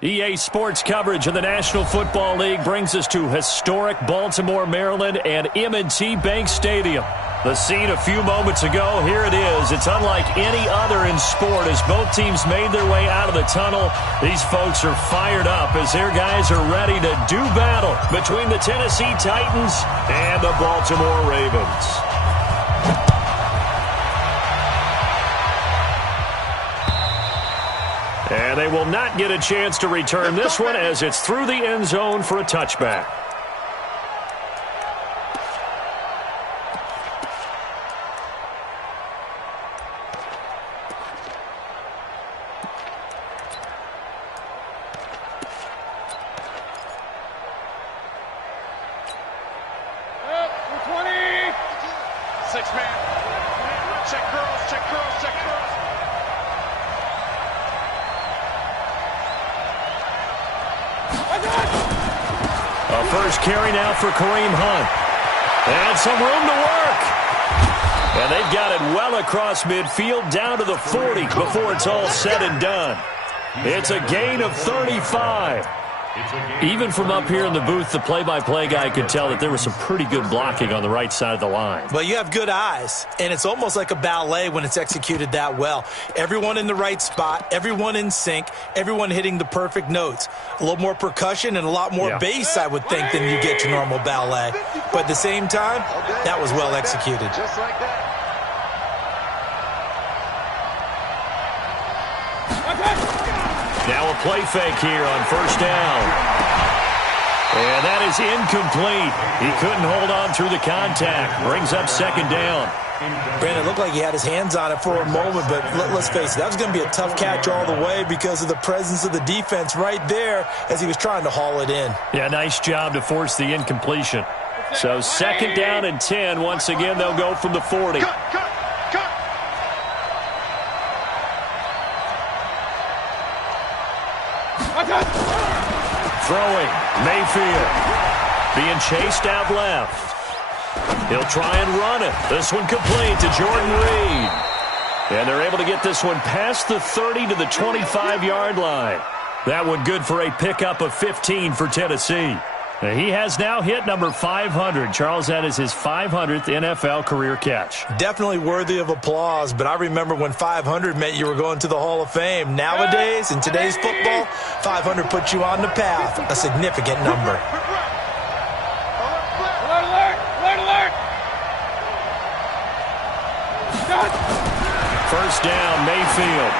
EA Sports coverage of the National Football League brings us to historic Baltimore, Maryland, and M&T Bank Stadium. The scene a few moments ago, here it is. It's unlike any other in sport as both teams made their way out of the tunnel. These folks are fired up as their guys are ready to do battle between the Tennessee Titans and the Baltimore Ravens. And they will not get a chance to return this one as it's through the end zone for a touchback. First carry now for Kareem Hunt. And some room to work. And they've got it well across midfield down to the 40 before it's all said and done. It's a gain of 35. Even from up here in the booth, the play-by-play guy could tell that there was some pretty good blocking on the right side of the line. Well, you have good eyes, and it's almost like a ballet when it's executed that well. Everyone in the right spot, everyone in sync, everyone hitting the perfect notes. A little more percussion and a lot more bass, I would think, than you get your normal ballet. But at the same time, that was well executed. Just like that. Now a play fake here on first down. And that is incomplete. He couldn't hold on through the contact. Brings up second down. Brandon, it looked like he had his hands on it for a moment, but let's face it, that was going to be a tough catch all the way because of the presence of the defense right there as he was trying to haul it in. Yeah, nice job to force the incompletion. So second down and 10. Once again, they'll go from the 40. Throwing, Mayfield. Being chased out left. He'll try and run it. This one complete to Jordan Reed. And they're able to get this one past the 30 to the 25-yard line. That one good for a pickup of 15 for Tennessee. He has now hit number 500. Charles, that is his 500th NFL career catch. Definitely worthy of applause, but I remember when 500 meant you were going to the Hall of Fame. Nowadays, in today's football, 500 puts you on the path, a significant number. First down, Mayfield.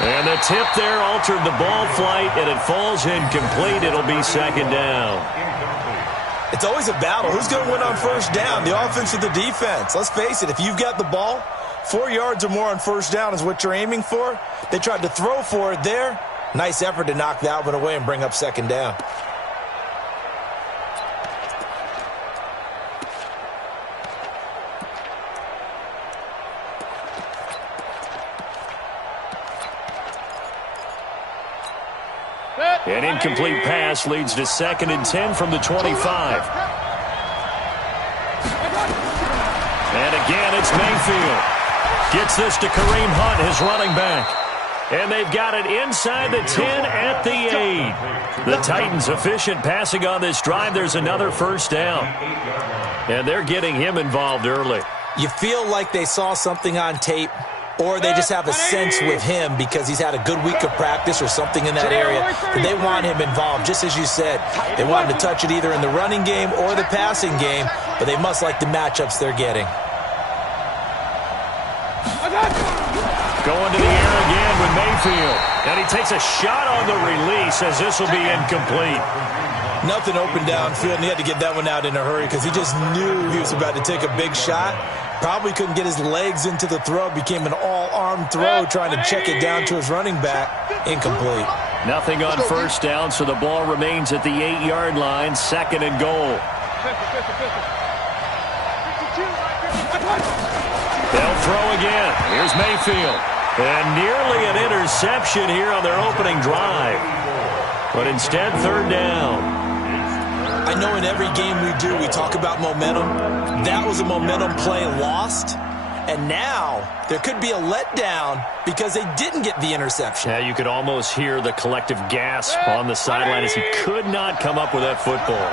And the tip there altered the ball flight, and it falls incomplete. It'll be second down. It's always a battle. Who's going to win on first down, the offense or the defense? Let's face it, if you've got the ball, 4 yards or more on first down is what you're aiming for. They tried to throw for it there. Nice effort to knock that one away and bring up second down. An incomplete pass leads to second and 10 from the 25. And again, it's Mayfield. Gets this to Kareem Hunt, his running back. And they've got it inside the 10 at the 8. The Titans efficient passing on this drive. There's another first down. And they're getting him involved early. You feel like they saw something on tape, or they just have a sense with him because he's had a good week of practice or something in that area. They want him involved, just as you said. They want him to touch it either in the running game or the passing game, but they must like the matchups they're getting. Going to the air again with Mayfield. And he takes a shot on the release as this will be incomplete. Nothing open downfield, and he had to get that one out in a hurry because he just knew he was about to take a big shot. Probably couldn't get his legs into the throw. Became an all-arm throw trying to check it down to his running back. Incomplete. Nothing on first down, so the ball remains at the 8-yard line. Second and goal. They'll throw again. Here's Mayfield. And nearly an interception here on their opening drive. But instead, third down. I know in every game we do, we talk about momentum. That was a momentum play lost, And now there could be a letdown because they didn't get the interception. Yeah, you could almost hear the collective gasp on the sideline as he could not come up with that football.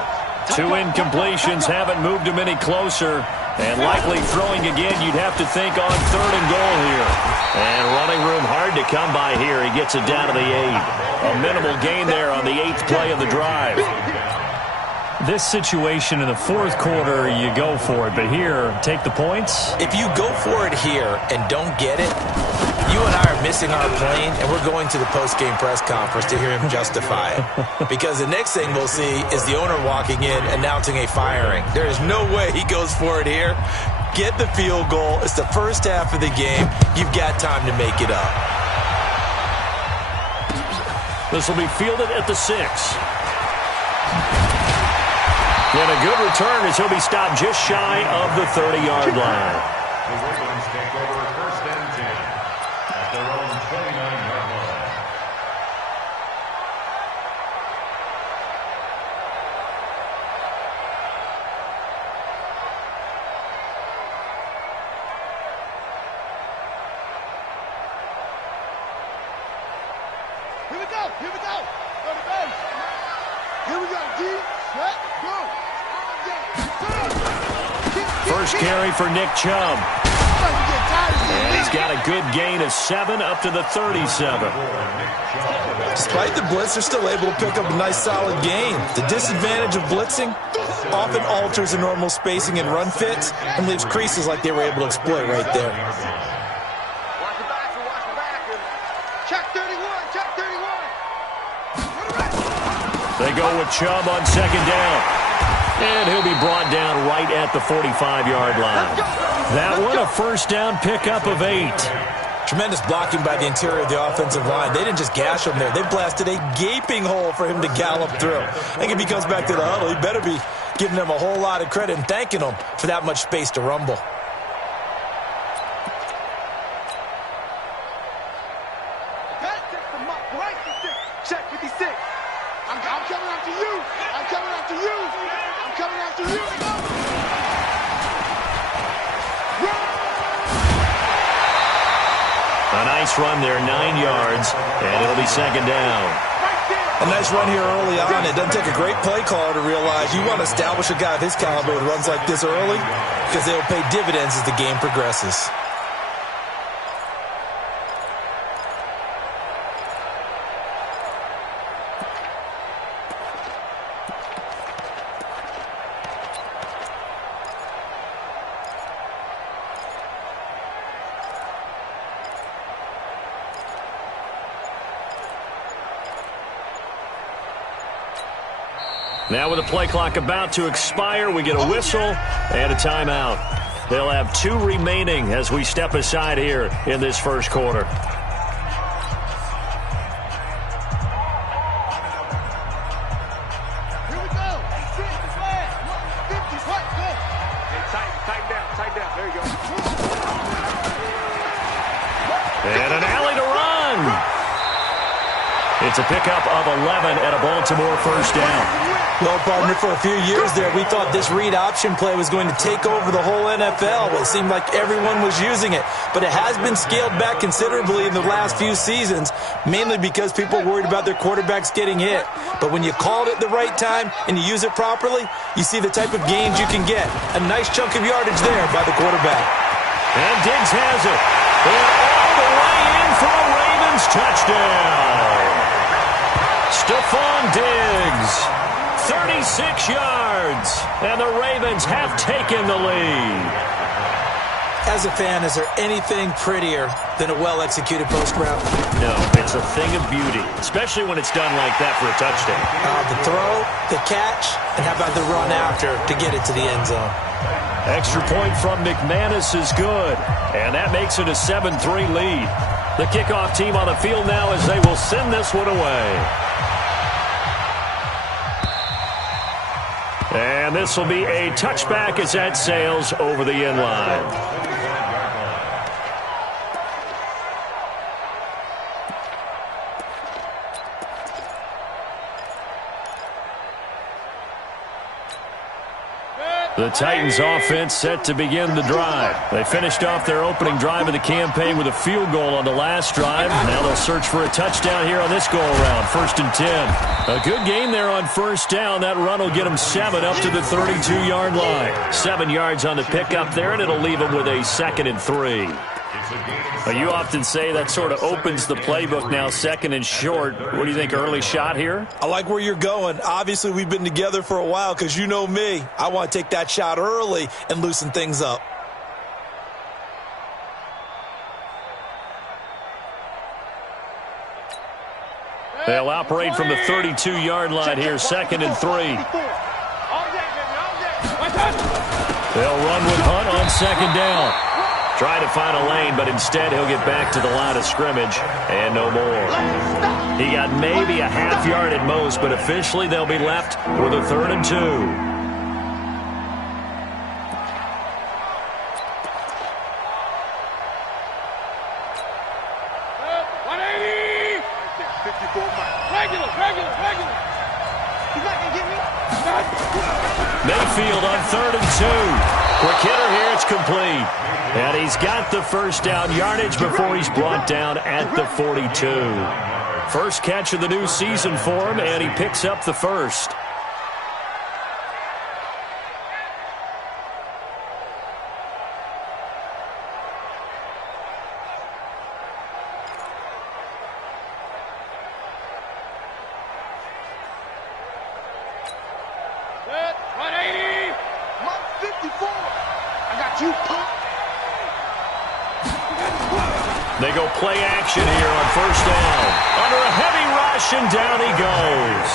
2 incompletions haven't moved him any closer. And likely throwing again, you'd have to think on 3rd and goal here. And running room hard to come by here. He gets it down to the 8. A minimal gain there on the 8th play of the drive. This situation in the 4th quarter, you go for it. But here, take the points. If you go for it here and don't get it, you and I are missing our plane, and we're going to the post-game press conference to hear him justify it. Because the next thing we'll see is the owner walking in announcing a firing. There is no way he goes for it here. Get the field goal. It's the first half of the game. You've got time to make it up. This will be fielded at the 6. And a good return as he'll be stopped just shy of the 30-yard line. The Ravens take over 1st and 10 at their own 29-yard line. Here we go. Here we go. Go to base. Here we go. D. Set. Go. First carry for Nick Chubb. And he's got a good gain of 7 up to the 37. Despite the blitz, they're still able to pick up a nice solid gain. The disadvantage of blitzing often alters the normal spacing and run fits and leaves creases like they were able to exploit right there. Watch the back. Watch the back. Check 31. Check 31. They go with Chubb on 2nd down. And he'll be brought down right at the 45-yard line. That one, a first down pickup of 8. Tremendous blocking by the interior of the offensive line. They didn't just gash him there. They blasted a gaping hole for him to gallop through. I think if he comes back to the huddle, he better be giving them a whole lot of credit and thanking them for that much space to rumble. Check 56. I'm coming after you. I'm coming after you. I'm coming after you. A nice run there, 9 yards, and it'll be 2nd down. A nice run here early on. It doesn't take a great play caller to realize you want to establish a guy of his caliber with runs like this early because they will pay dividends as the game progresses. Now with the play clock about to expire, we get a whistle and a timeout. They'll have 2 remaining as we step aside here in this 1st quarter. Here we go. 50 what? Go. Hey, tighten down. There you go. And an alley to run. It's a pickup of 11 and a Baltimore first down. Well, partner, for a few years there, we thought this read option play was going to take over the whole NFL. It seemed like everyone was using it, but it has been scaled back considerably in the last few seasons, mainly because people are worried about their quarterbacks getting hit. But when you call it at the right time and you use it properly, you see the type of gains you can get. A nice chunk of yardage there by the quarterback. And Diggs has it. And all the way in for a Ravens touchdown. Stephon Diggs. 36 yards, and the Ravens have taken the lead. As a fan, is there anything prettier than a well-executed post route? No, it's a thing of beauty, especially when it's done like that for a touchdown. The throw, the catch, and how about the run after to get it to the end zone? Extra point from McManus is good, and that makes it a 7-3 lead. The kickoff team on the field now as they will send this one away. And this will be a touchback as that sails over the end line. Good. The Titans offense set to begin the drive. They finished off their opening drive of the campaign with a field goal on the last drive. Now they'll search for a touchdown here on this go-around. 1st and 10. A good game there on first down. That run will get them 7 up to the 32-yard line. 7 yards on the pickup there, and it'll leave them with a 2nd and 3. You often say that sort of opens the playbook now, 2nd and short. What do you think, early shot here? I like where you're going. Obviously, we've been together for a while because you know me. I want to take that shot early and loosen things up. They'll operate from the 32-yard line here, 2nd and 3. They'll run with Hunt on 2nd down. Try to find a lane, but instead he'll get back to the line of scrimmage and no more. He got maybe a half yard at most, but officially they'll be left with a 3rd and 2. Mayfield on 3rd and 2. Quick hitter here, it's complete. And he's got the first down yardage before he's brought down at the 42. First catch of the new season for him, and he picks up the first. They go play action here on first down. Under a heavy rush, and down he goes.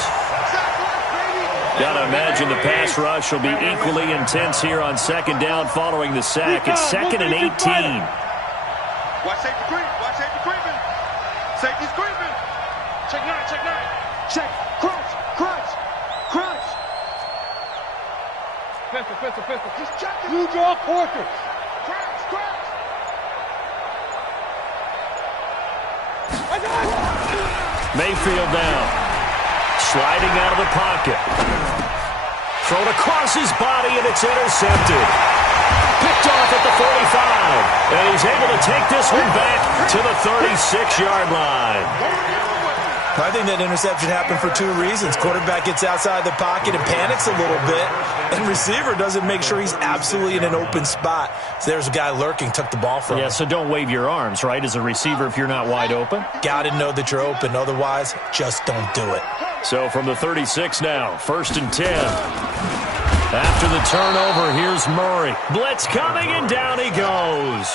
Gotta imagine the pass rush will be equally intense here on 2nd down following the sack. It's 2nd and 18. Watch safety creep. Watch safety creeping. Safety's creeping. Check 9. Check 9. Check. Crunch. Crunch. Crunch. Pistol. He's checking. You draw quarters. Crunch. Crunch. Mayfield down. Sliding out of the pocket. Thrown across his body, and it's intercepted. Picked off at the 45. And he's able to take this one back to the 36-yard line. I think that interception happened for 2 reasons. Quarterback gets outside the pocket and panics a little bit, and receiver doesn't make sure he's absolutely in an open spot. So there's a guy lurking, took the ball from him. Yeah, so don't wave your arms, right, as a receiver if you're not wide open? Got to know that you're open. Otherwise, just don't do it. So from the 36 now, 1st and 10. After the turnover, here's Murray. Blitz coming, and down he goes.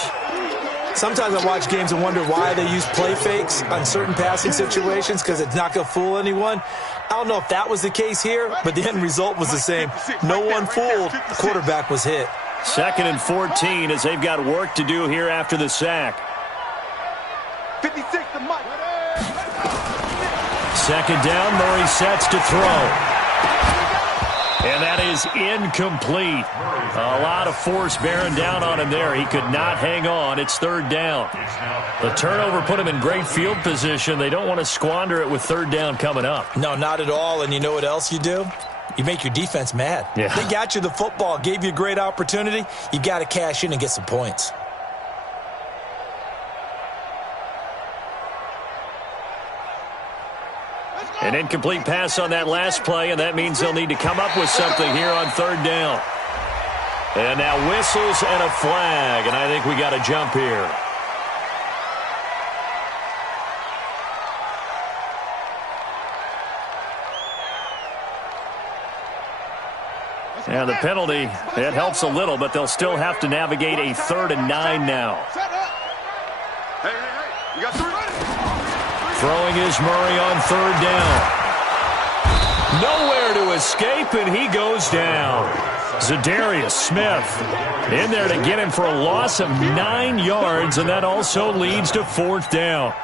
Sometimes I watch games and wonder why they use play fakes on certain passing situations, because it's not going to fool anyone. I don't know if that was the case here, but the end result was the same. No one fooled. The quarterback was hit. 2nd and 14 as they've got work to do here after the sack. 56 to Mike. 2nd down, Murray sets to throw. And that is incomplete. A lot of force bearing down on him there. He could not hang on. It's 3rd down. The turnover put him in great field position. They don't want to squander it with 3rd down coming up. No, not at all. And you know what else you do? You make your defense mad. Yeah. They got you the football, gave you a great opportunity. You got to cash in and get some points. An incomplete pass on that last play, and that means they'll need to come up with something here on 3rd down. And now whistles and a flag, and I think we got a jump here. And the penalty, it helps a little, but they'll still have to navigate a 3rd and 9 now. Hey, you got 3. Throwing is Murray on 3rd down. Nowhere to escape, and he goes down. Zadarius Smith in there to get him for a loss of 9 yards, and that also leads to 4th down.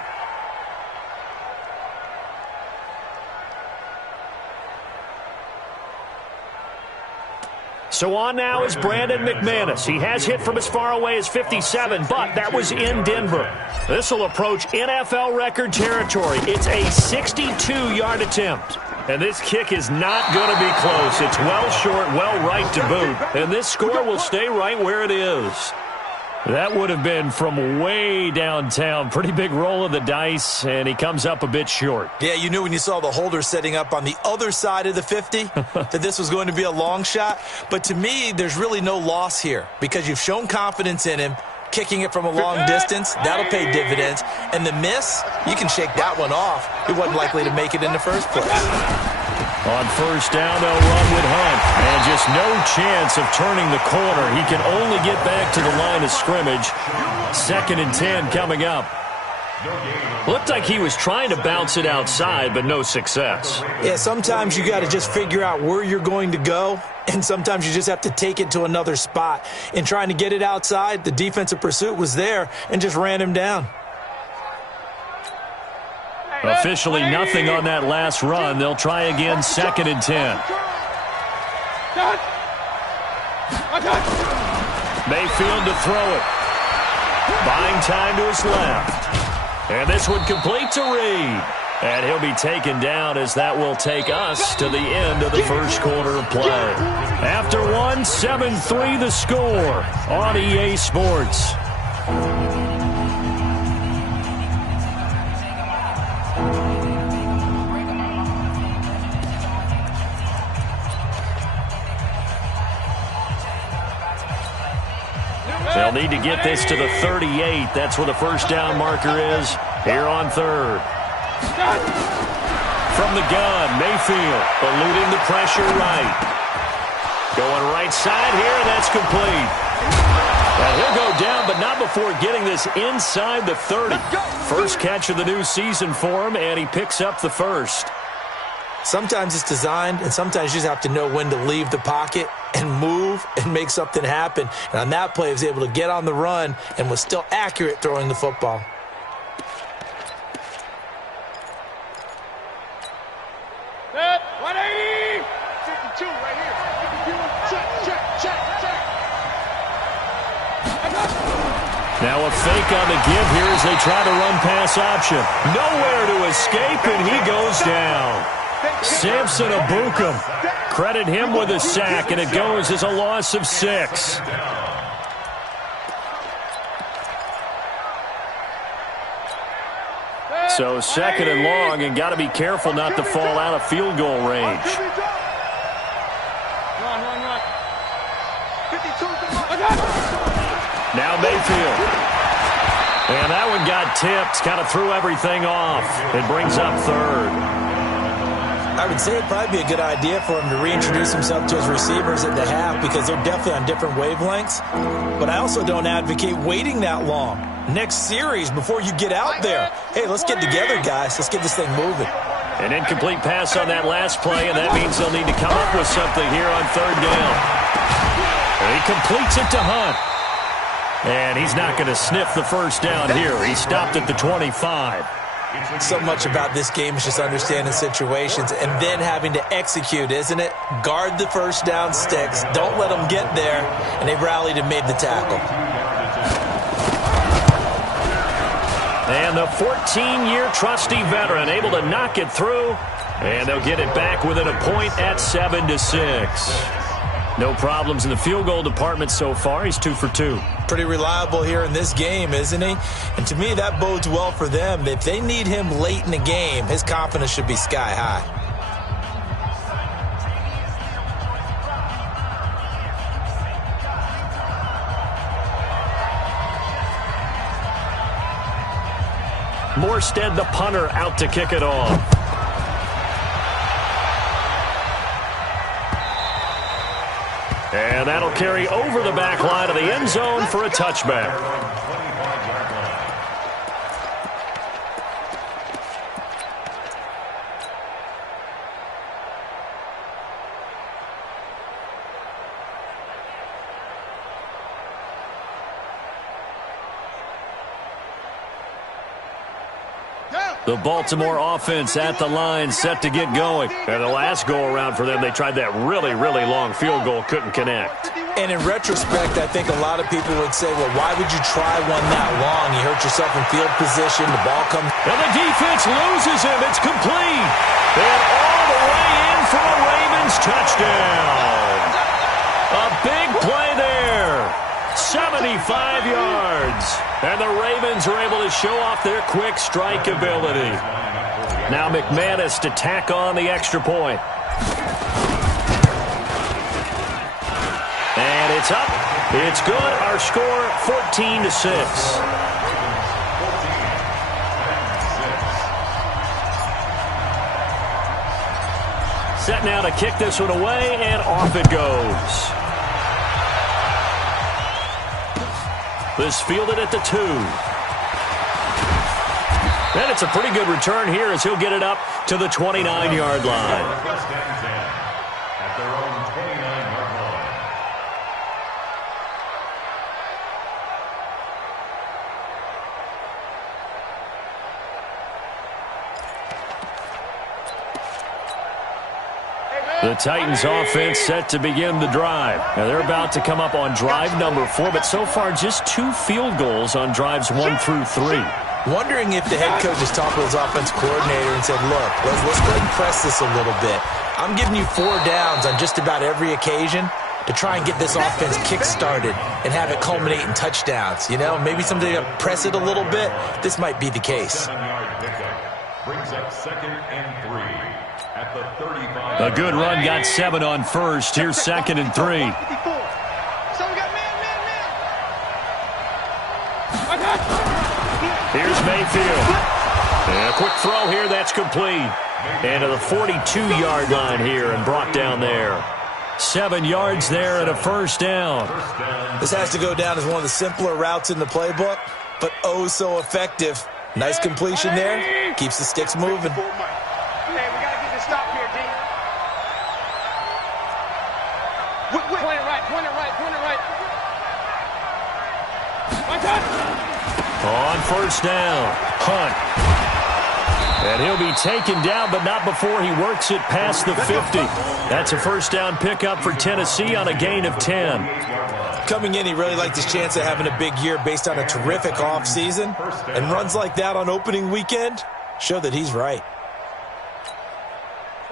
So on now is Brandon McManus. He has hit from as far away as 57, but that was in Denver. This will approach NFL record territory. It's a 62-yard attempt. And this kick is not going to be close. It's well short, well right to boot. And this score will stay right where it is. That would have been from way downtown. Pretty big roll of the dice, and he comes up a bit short. Yeah, you knew when you saw the holder setting up on the other side of the 50 that this was going to be a long shot. But to me, there's really no loss here because you've shown confidence in him. Kicking it from a long distance, that'll pay dividends. And the miss, you can shake that one off. He wasn't likely to make it in the first place. On first down, they'll run with Hunt. And just no chance of turning the corner. He can only get back to the line of scrimmage. 2nd and 10 coming up. Looked like he was trying to bounce it outside, but no success. Yeah, sometimes you got to just figure out where you're going to go, and sometimes you just have to take it to another spot. In trying to get it outside, the defensive pursuit was there and just ran him down. Officially nothing on that last run. They'll try again, 2nd and 10. Mayfield to throw it. Buying time to his left. And this one complete to Reed. And he'll be taken down as that will take us to the end of the first quarter of play. After one, 7-3 the score on EA Sports. They'll need to get this to the 38. That's where the first down marker is here on 3rd. From the gun, Mayfield eluding the pressure right. Going right side here, and that's complete. And he'll go down, but not before getting this inside the 30. First catch of the new season for him, and he picks up the first. Sometimes it's designed, and sometimes you just have to know when to leave the pocket and move and make something happen. And on that play, he was able to get on the run and was still accurate throwing the football. Set, 180! 52 right here. 52, check. Now a fake on the give here as they try to run pass option. Nowhere to escape, and he goes down. Samson Abukum. Credit him with a sack, and it goes as a loss of 6. So 2nd and long, and got to be careful not to fall out of field goal range. Now Mayfield. And that one got tipped, kind of threw everything off. It brings up 3rd. I would say it'd probably be a good idea for him to reintroduce himself to his receivers at the half because they're definitely on different wavelengths. But I also don't advocate waiting that long. Next series before you get out there. Hey, let's get together, guys. Let's get this thing moving. An incomplete pass on that last play, and that means they'll need to come up with something here on 3rd down. And he completes it to Hunt. And he's not going to sniff the first down here. He stopped at the 25. So much about this game is just understanding situations and then having to execute, isn't it? Guard the first down sticks. Don't let them get there. And they rallied and made the tackle. And the 14-year trusty veteran able to knock it through. And they'll get it back within a point at 7-6. No problems in the field goal department so far. He's 2 for 2. Pretty reliable here in this game, isn't he? And to me, that bodes well for them. If they need him late in the game, his confidence should be sky high. Morstead, the punter, out to kick it off. And that'll carry over the back line of the end zone for a touchback. The Baltimore offense at the line, set to get going. And the last go-around for them, they tried that really, really long field goal, couldn't connect. And in retrospect, I think a lot of people would say, well, why would you try one that long? You hurt yourself in field position, the ball comes. And the defense loses him. It's complete. And all the way for a Ravens touchdown. A big play there. 75 yards. And the Ravens are able to show off their quick strike ability. Now McManus to tack on the extra point. And it's up. It's good. Our score, 14-6. Set now to kick this one away, and off it goes. This fielded at the 2. And it's a pretty good return here as he'll get it up to the 29-yard line. First and 10 at their own 29-yard line. The Titans offense set to begin the drive. Now they're about to come up on drive number 4, but so far just 2 field goals on drives 1 through 3. Wondering if the head coach has talked to his offense coordinator and said, look, let's go ahead and press this a little bit. I'm giving you 4 downs on just about every occasion to try and get this offense kick-started and have it culminate in touchdowns. You know, maybe somebody to press it a little bit. This might be the case. 7-yard pickup brings up 2nd and 3 at the 35. A good run got 7 on first. Here's 2nd and 3. So we got man. Here's Mayfield. And a quick throw here. That's complete. And to the 42-yard line here and brought down there. 7 yards there and a first down. This has to go down as one of the simpler routes in the playbook, but oh so effective. Nice completion there. Keeps the sticks moving. Hey, we got to get this stop here, D. Point it right. On first down, Hunt. And he'll be taken down, but not before he works it past the 50. That's a first down pickup for Tennessee on a gain of 10. Coming in, he really liked his chance of having a big year based on a terrific offseason. And runs like that on opening weekend show that he's right.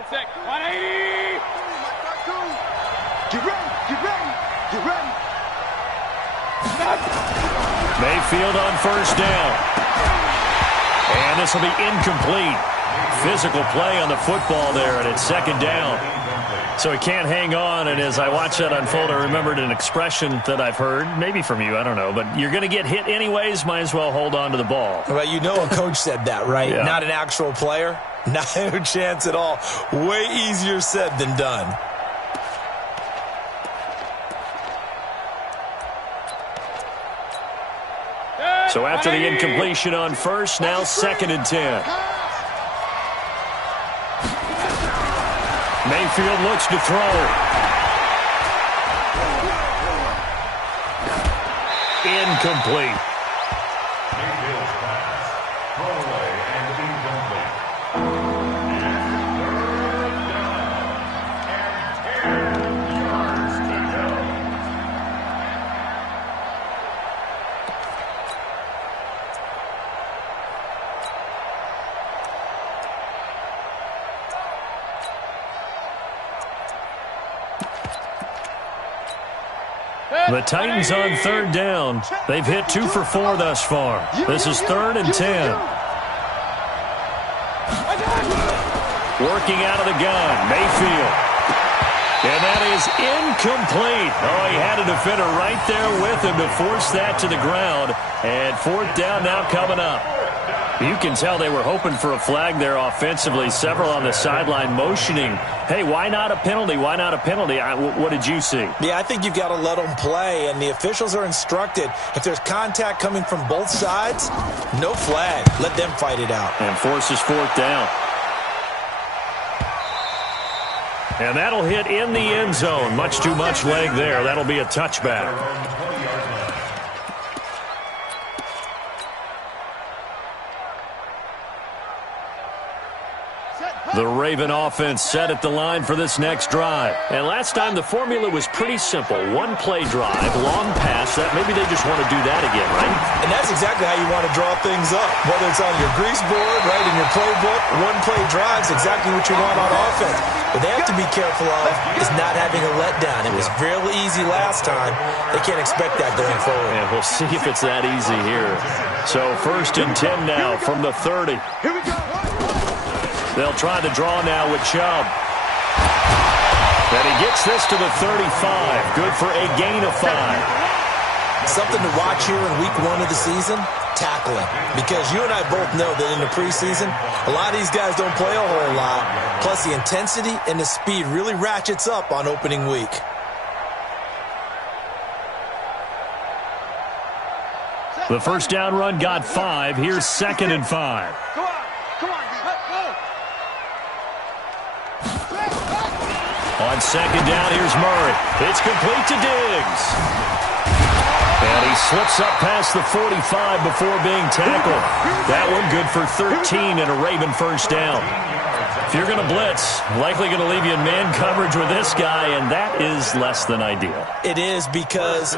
180. Get ready. Mayfield on first down. And this will be incomplete. Physical play on the football there, and it's 2nd down. So he can't hang on, and as I watch that unfold, I remembered an expression that I've heard, maybe from you, I don't know, but you're going to get hit anyways, might as well hold on to the ball. Well, you know a coach said that, right? Yeah. Not an actual player. Not a chance at all. Way easier said than done. So after the incompletion on first, now 2nd and 10. Mayfield looks to throw. Incomplete. Mayfield's pass. Throw away and incomplete. And 3rd down. And 10 yards to go. The Titans on 3rd down. They've hit 2 for 4 thus far. This is 3rd and 10. Working out of the gun, Mayfield. And that is incomplete. Oh, he had a defender right there with him to force that to the ground. And 4th down now coming up. You can tell they were hoping for a flag there offensively. Several on the sideline motioning. Hey, why not a penalty? Why not a penalty? What did you see? Yeah, I think you've got to let them play, and the officials are instructed. If there's contact coming from both sides, no flag. Let them fight it out. And forces 4th down. And that'll hit in the end zone. Much too much leg there. That'll be a touchback. The Raven offense set at the line for this next drive. And last time, the formula was pretty simple. One play drive, long pass. That maybe they just want to do that again, right? And that's exactly how you want to draw things up. Whether it's on your grease board, right, in your playbook, one play drive's exactly what you want on offense. What they have to be careful of is not having a letdown. It was fairly easy last time. They can't expect that going forward. And we'll see if it's that easy here. So 1st and 10 now from the 30. Here we go. They'll try the draw now with Chubb. And he gets this to the 35. Good for a gain of 5. Something to watch here in week 1 of the season, tackling. Because you and I both know that in the preseason, a lot of these guys don't play a whole lot. Plus the intensity and the speed really ratchets up on opening week. The first down run got 5. Here's 2nd and 5. Come on. Come on, D. Let's go. On 2nd down, here's Murray. It's complete to Diggs. And he slips up past the 45 before being tackled. That one good for 13 and a Raven first down. If you're going to blitz, likely going to leave you in man coverage with this guy, and that is less than ideal. It is, because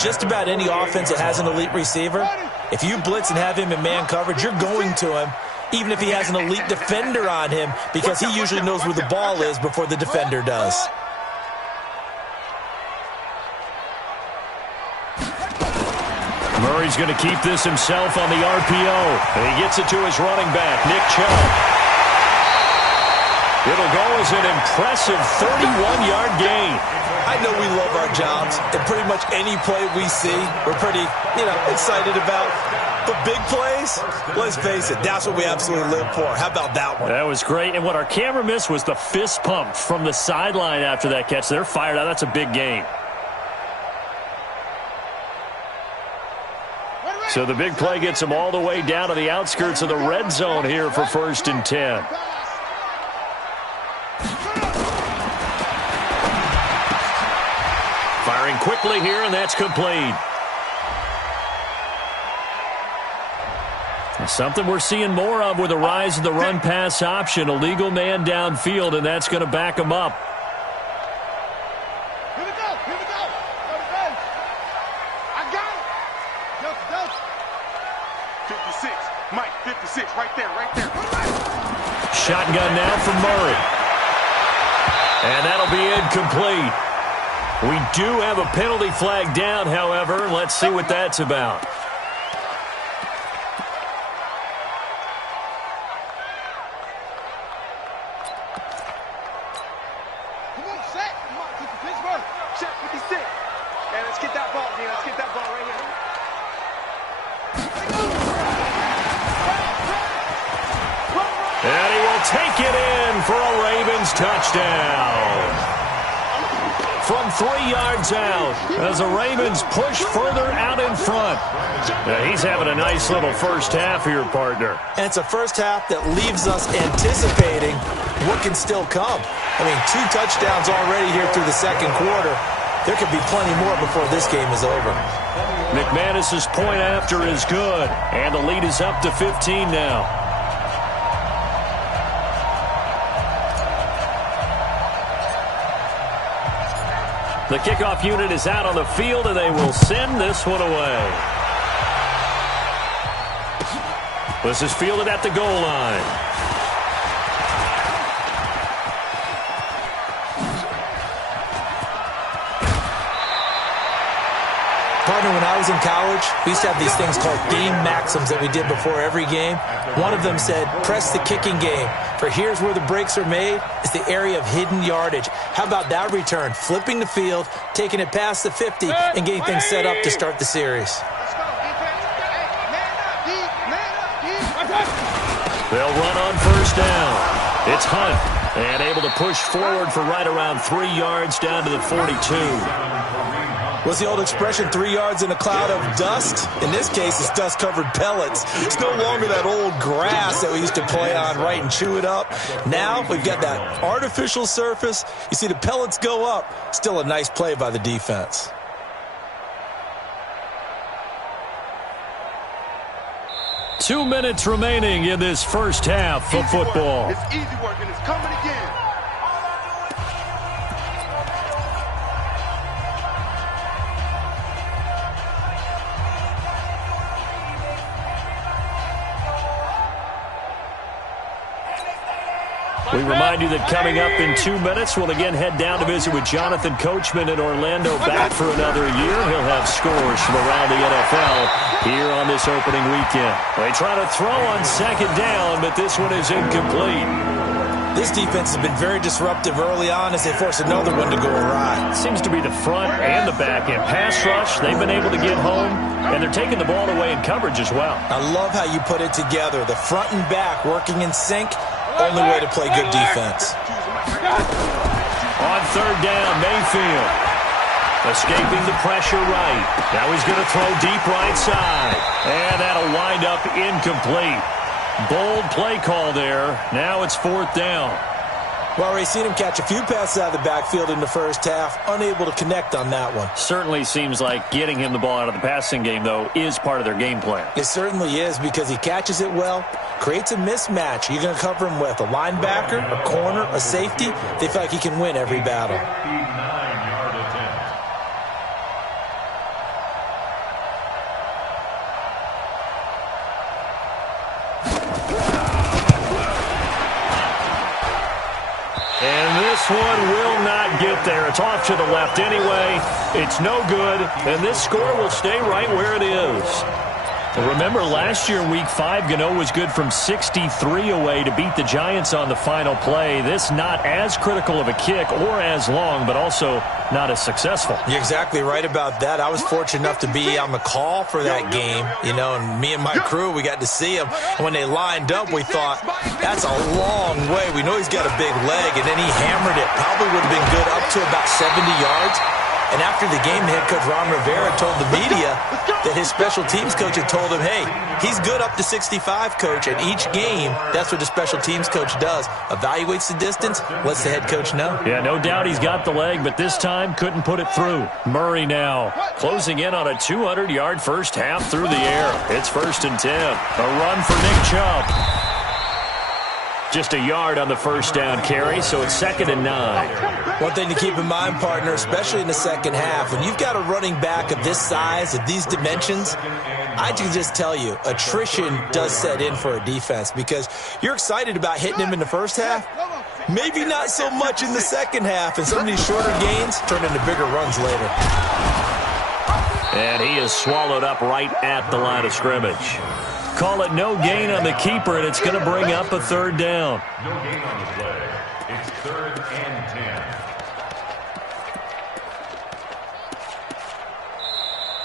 just about any offense that has an elite receiver, if you blitz and have him in man coverage, you're going to him, even if he has an elite defender on him, because he usually knows where the ball is before the defender does. Murray's going to keep this himself on the RPO. And he gets it to his running back, Nick Chubb. It'll go as an impressive 31-yard gain. I know we love our jobs, and pretty much any play we see, we're pretty, excited about. But big plays, let's face it, that's what we absolutely live for. How about that one? That was great. And what our camera missed was the fist pump from the sideline after that catch. They're fired out. That's a big gain. So the big play gets them all the way down to the outskirts of the red zone here for 1st and 10. Firing quickly here, and that's complete. Something we're seeing more of with the rise of the run-pass option. A legal man downfield, and that's going to back him up. Here we go. Here we go. Go to base. I got it. Delta. 56. Mike, 56. Right there. Right there. Shotgun now from Murray. And that'll be incomplete. We do have a penalty flag down, however. Let's see what that's about. Come on, set. Come on, keep the Pittsburgh. Set 56. And let's get that ball, D. Let's get that ball right here. And he will take it in for a Ravens touchdown. From 3 yards out as the Ravens push further out in front. He's having a nice little first half here, partner. And it's a first half that leaves us anticipating what can still come. I mean, 2 touchdowns already here through the second quarter. There could be plenty more before this game is over. McManus's point after is good, and the lead is up to 15 now. The kickoff unit is out on the field, and they will send this one away. This is fielded at the goal line. Partner, when I was in college, we used to have these things called game maxims that we did before every game. One of them said, press the kicking game. For here's where the breaks are made. It's the area of hidden yardage. How about that return? Flipping the field, taking it past the 50, and getting things set up to start the series. They'll run on first down. It's Hunt, and able to push forward for right around 3 yards down to the 42. What's the old expression, 3 yards in a cloud of dust? In this case, it's dust-covered pellets. It's no longer that old grass that we used to play on, right, and chew it up. Now we've got that artificial surface. You see the pellets go up. Still a nice play by the defense. 2 minutes remaining in this first half of football. It's easy work, and it's coming again. We remind you that coming up in 2 minutes, we'll again head down to visit with Jonathan Coachman in Orlando, back for another year. He'll have scores from around the NFL here on this opening weekend. They try to throw on second down, but this one is incomplete. This defense has been very disruptive early on as they force another one to go awry. Seems to be the front and the back end. Pass rush, they've been able to get home, and they're taking the ball away in coverage as well. I love how you put it together. The front and back working in sync. Only way to play good defense. On third down, Mayfield. Escaping the pressure right. Now he's going to throw deep right side. And that'll wind up incomplete. Bold play call there. Now it's fourth down. Well, we've seen him catch a few passes out of the backfield in the first half. Unable to connect on that one. Certainly seems like getting him the ball out of the passing game, though, is part of their game plan. It certainly is because he catches it well, creates a mismatch. You're going to cover him with a linebacker, a corner, a safety. They feel like he can win every battle. 59-yard attempt. And this one will not get there. It's off to the left anyway. It's no good, and this score will stay right where it is. Remember, last year in Week 5, Gano was good from 63 away to beat the Giants on the final play. This not as critical of a kick or as long, but also not as successful. You're exactly right about that. I was fortunate enough to be on the call for that game, and me and my crew, we got to see him. When they lined up, we thought, that's a long way. We know he's got a big leg, and then he hammered it. Probably would have been good up to about 70 yards. And after the game, the head coach Ron Rivera told the media that his special teams coach had told him, hey, he's good up to 65, coach. And each game, that's what the special teams coach does. Evaluates the distance, lets the head coach know. Yeah, no doubt he's got the leg, but this time couldn't put it through. Murray now closing in on a 200-yard first half through the air. It's 1st and 10. A run for Nick Chubb. Just a yard on the first down carry, so it's 2nd and 9. One thing to keep in mind, partner, especially in the second half, when you've got a running back of this size, of these dimensions, I can just tell you, attrition does set in for a defense because you're excited about hitting him in the first half, maybe not so much in the second half, and some of these shorter gains turn into bigger runs later. And he is swallowed up right at the line of scrimmage. Call it no gain on the keeper, and it's going to bring up a 3rd down. No gain on the play. It's 3rd and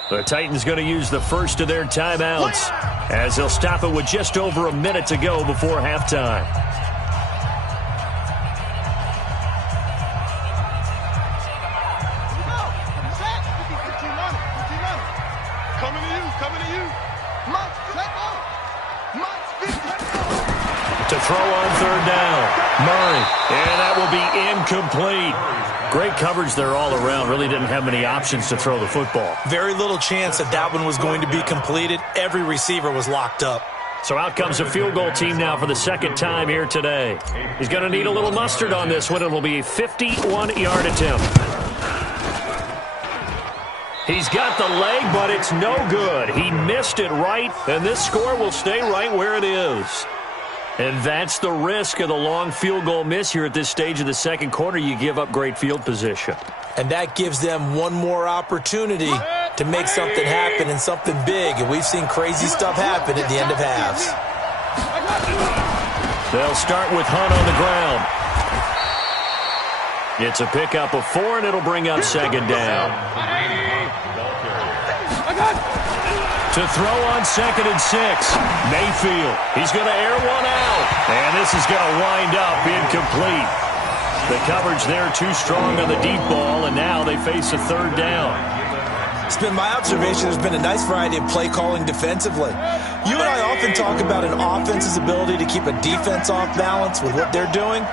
10. The Titans going to use the first of their timeouts as they'll stop it with just over a minute to go before halftime. To throw on 3rd down. Murray. And that will be incomplete. Great coverage there all around. Really didn't have many options to throw the football. Very little chance that that one was going to be completed. Every receiver was locked up. So out comes a field goal team now for the second time here today. He's going to need a little mustard on this one. It'll be a 51-yard attempt. He's got the leg, but it's no good. He missed it right, and this score will stay right where it is. And that's the risk of the long field goal miss here at this stage of the second quarter. You give up great field position. And that gives them one more opportunity to make something happen and something big. And we've seen crazy stuff happen at the end of halves. They'll start with Hunt on the ground. It's a pickup of 4, and it'll bring up 2nd down. To throw on 2nd and 6. Mayfield. He's going to air one out. And this is going to wind up incomplete. The coverage there too strong on the deep ball, and now they face a 3rd down. It's been my observation there's been a nice variety of play calling defensively. You and I often talk about an offense's ability to keep a defense off balance with what they're doing.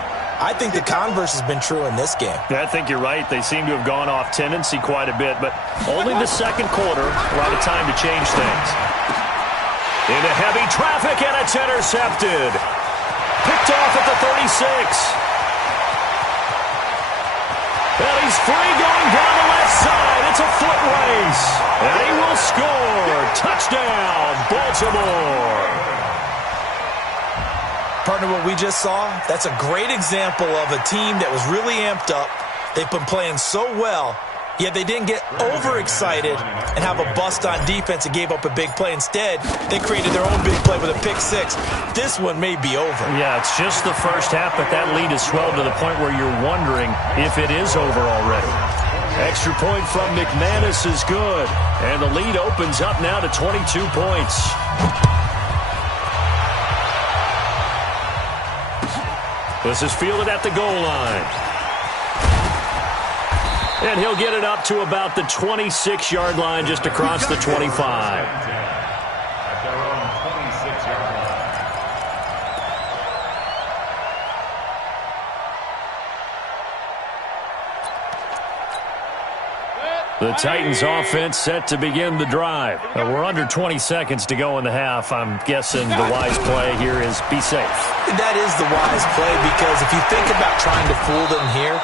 I think the converse has been true in this game. Yeah, I think you're right. They seem to have gone off tendency quite a bit, but only the second quarter, a lot of time to change things. Into heavy traffic, and it's intercepted. Picked off at the 36. And he's free going down the left side. It's a foot race. And he will score. Touchdown, Baltimore. Partner, what we just saw, that's a great example of a team that was really amped up. They've been playing so well, yet they didn't get overexcited and have a bust on defense and gave up a big play. Instead, they created their own big play with a pick six. This one may be over. Yeah, it's just the first half, but that lead has swelled to the point where you're wondering if it is over already. Extra point from McManus is good. And the lead opens up now to 22 points. This is fielded at the goal line. And he'll get it up to about the 26-yard line, just across the 25. At their own 26-yard line. The Titans offense set to begin the drive. We're under 20 seconds to go in the half. I'm guessing the wise play here is be safe. That is the wise play, because if you think about trying to fool them here,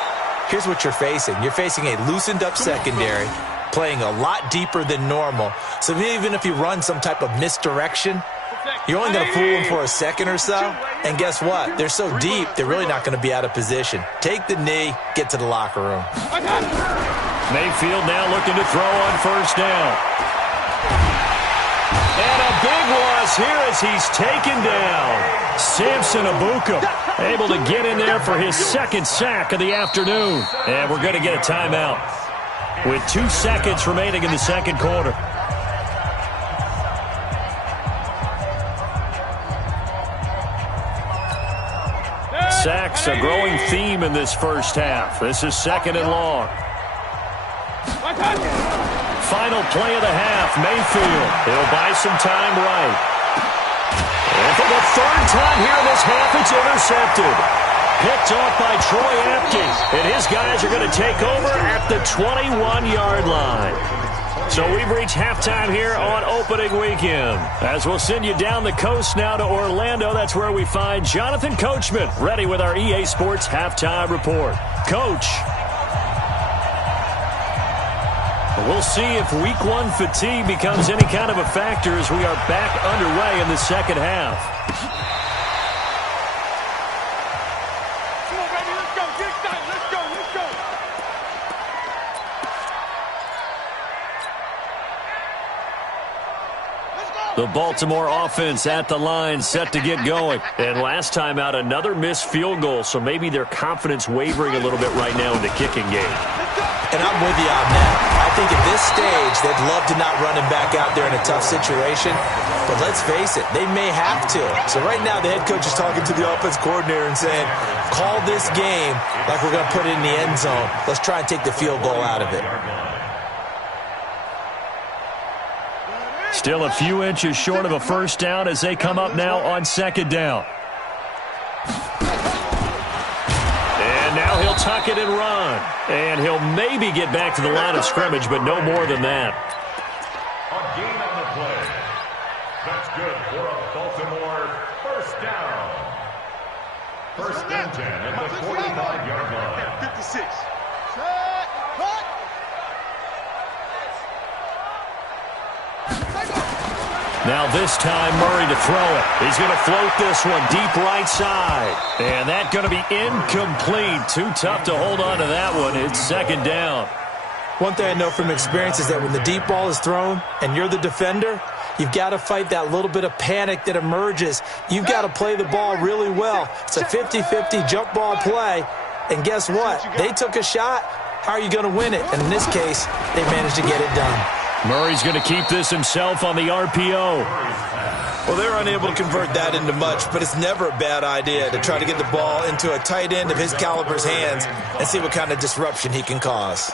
here's what you're facing. You're facing a loosened-up secondary, playing a lot deeper than normal. So even if you run some type of misdirection, you're only going to fool them for a second or so. And guess what? They're so deep, they're really not going to be out of position. Take the knee, get to the locker room. Mayfield now looking to throw on first down. And a big loss here as he's taken down. Samson Abuka able to get in there for his second sack of the afternoon. And we're going to get a timeout with 2 seconds remaining in the second quarter. Sacks a growing theme in this first half. This is second and long. Final play of the half, Mayfield. He'll buy some time right. And for the third time here in this half, it's intercepted. Picked off by Troy Apke. And his guys are going to take over at the 21-yard line. So we've reached halftime here on opening weekend. As we'll send you down the coast now to Orlando, that's where we find Jonathan Coachman ready with our EA Sports halftime report. Coach. We'll see if week one fatigue becomes any kind of a factor as we are back underway in the second half. Come on, baby, let's go. Get excited. Let's go. Let's go. The Baltimore offense at the line, set to get going. And last time out, another missed field goal, so maybe their confidence wavering a little bit right now in the kicking game. And I'm with you on that. I think at this stage, they'd love to not run him back out there in a tough situation. But let's face it, they may have to. So right now, the head coach is talking to the offense coordinator and saying, call this game like we're going to put it in the end zone. Let's try and take the field goal out of it. Still a few inches short of a first down as they come up now on second down. And now he'll tuck it and run. And he'll maybe get back to the line of scrimmage, but no more than that. A gain on the play. That's good for a Baltimore first down. First and 10 at the 45-yard line. 56. Now this time Murray to throw it. He's going to float this one deep right side. And that's going to be incomplete. Too tough to hold on to that one. It's second down. One thing I know from experience is that when the deep ball is thrown and you're the defender, you've got to fight that little bit of panic that emerges. You've got to play the ball really well. It's a 50-50 jump ball play. And guess what? They took a shot. How are you going to win it? And in this case, they managed to get it done. Murray's going to keep this himself on the RPO. Well, they're unable to convert that into much, but it's never a bad idea to try to get the ball into a tight end of his caliber's hands and see what kind of disruption he can cause.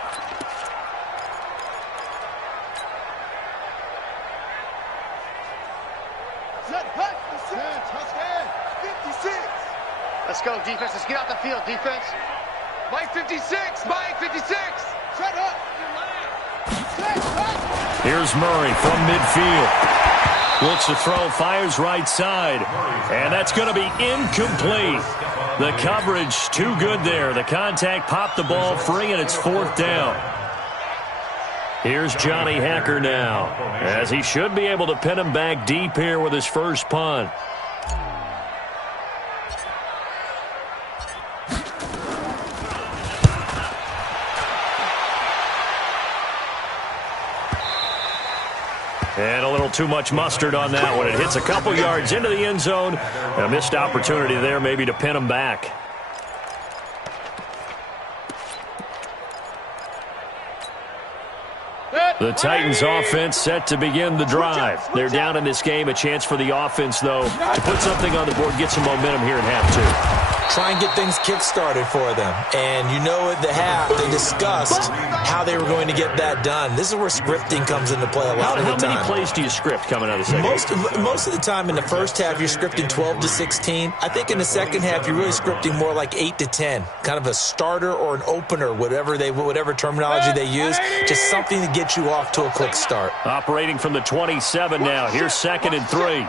Let's go, defense. Let's get out the field, defense. Mike 56. Mike 56. Shut up. Here's Murray from midfield. Looks to throw, fires right side. And that's going to be incomplete. The coverage too good there. The contact popped the ball free, and it's 4th down. Here's Johnny Hecker now, as he should be able to pin him back deep here with his first punt. And a little too much mustard on that one. It hits a couple yards into the end zone. A missed opportunity there maybe to pin him back. The Titans offense set to begin the drive. They're down in this game. A chance for the offense, though, to put something on the board, get some momentum here in half 2. Try and get things kick-started for them. And you know at the half, they discussed how they were going to get that done. This is where scripting comes into play a lot of the time. How many plays do you script coming out of the second? Most of the time in the first half, you're scripting 12 to 16. I think in the second half, you're really scripting more like 8 to 10. Kind of a starter or an opener, whatever terminology they use. Just something to get you off to a quick start. Operating from the 27 now. Here's 2nd and 3.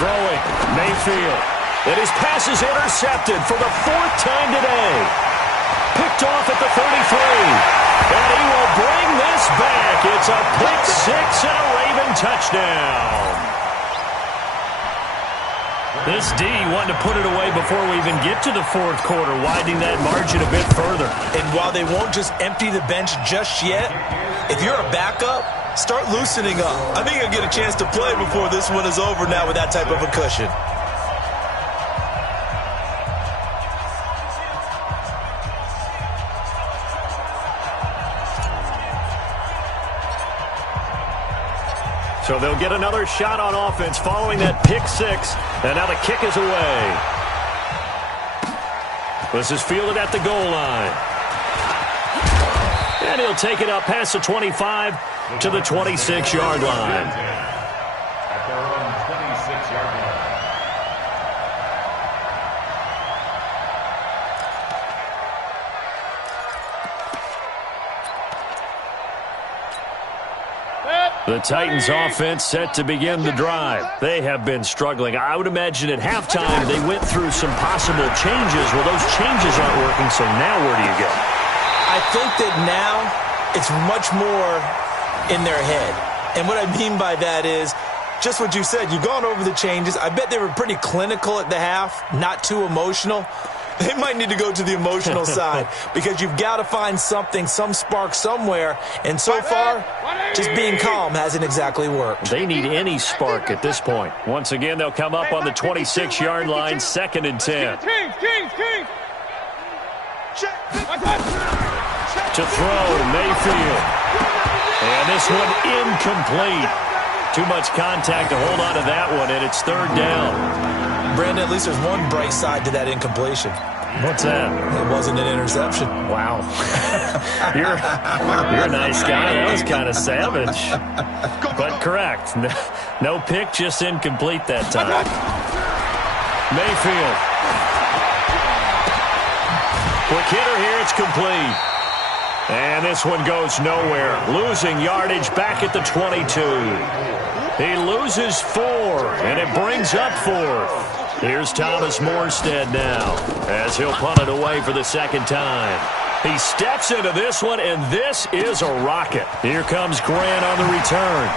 Throwing, Mayfield. And his pass is intercepted for the 4th time today. Picked off at the 33. And he will bring this back. It's a pick 6 and a Raven touchdown. This D wanting to put it away before we even get to the 4th quarter, widening that margin a bit further. And while they won't just empty the bench just yet, if you're a backup, start loosening up. I think you'll get a chance to play before this one is over now with that type of a cushion. So they'll get another shot on offense following that pick 6. And now the kick is away. This is fielded at the goal line. And he'll take it up past the 25 to the 26-yard line. At their own 26-yard line. The Titans offense set to begin the drive. They have been struggling. I would imagine at halftime they went through some possible changes. Well, those changes aren't working, so now where do you go? I think that now it's much more in their head. And what I mean by that is just what you said. You've gone over the changes. I bet they were pretty clinical at the half, not too emotional. They might need to go to the emotional side because you've got to find something, some spark somewhere. And so far, just being calm hasn't exactly worked. They need any spark at this point. Once again, they'll come up on the 26-yard line, 2nd and 10. To throw, Mayfield. And this one incomplete. Too much contact to hold on to that one, and it's 3rd down. Brandon, at least there's one bright side to that incompletion. What's that? It wasn't an interception. Wow. You're a nice guy. That was kind of savage. But correct. No pick, just incomplete that time. Mayfield. Quick hitter here. It's complete. And this one goes nowhere. Losing yardage back at the 22. He loses 4, and it brings up 4th. Here's Thomas Morstead now, as he'll punt it away for the 2nd time. He steps into this one, and this is a rocket. Here comes Grant on the return.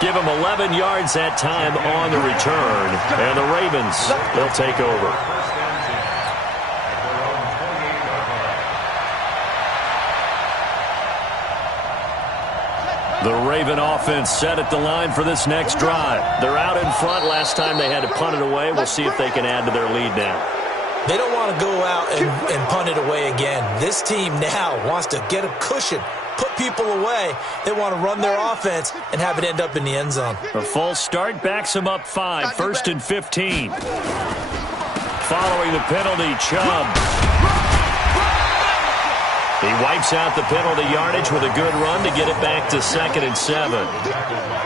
Give him 11 yards that time on the return, and the Ravens, they'll take over. The Raven offense set at the line for this next drive. They're out in front. Last time they had to punt it away. We'll see if they can add to their lead now. They don't want to go out and punt it away again. This team now wants to get a cushion, put people away. They want to run their offense and have it end up in the end zone. A false start backs them up 5. 1st and 15. Following the penalty, Chubb. He wipes out the penalty yardage with a good run to get it back to 2nd and 7.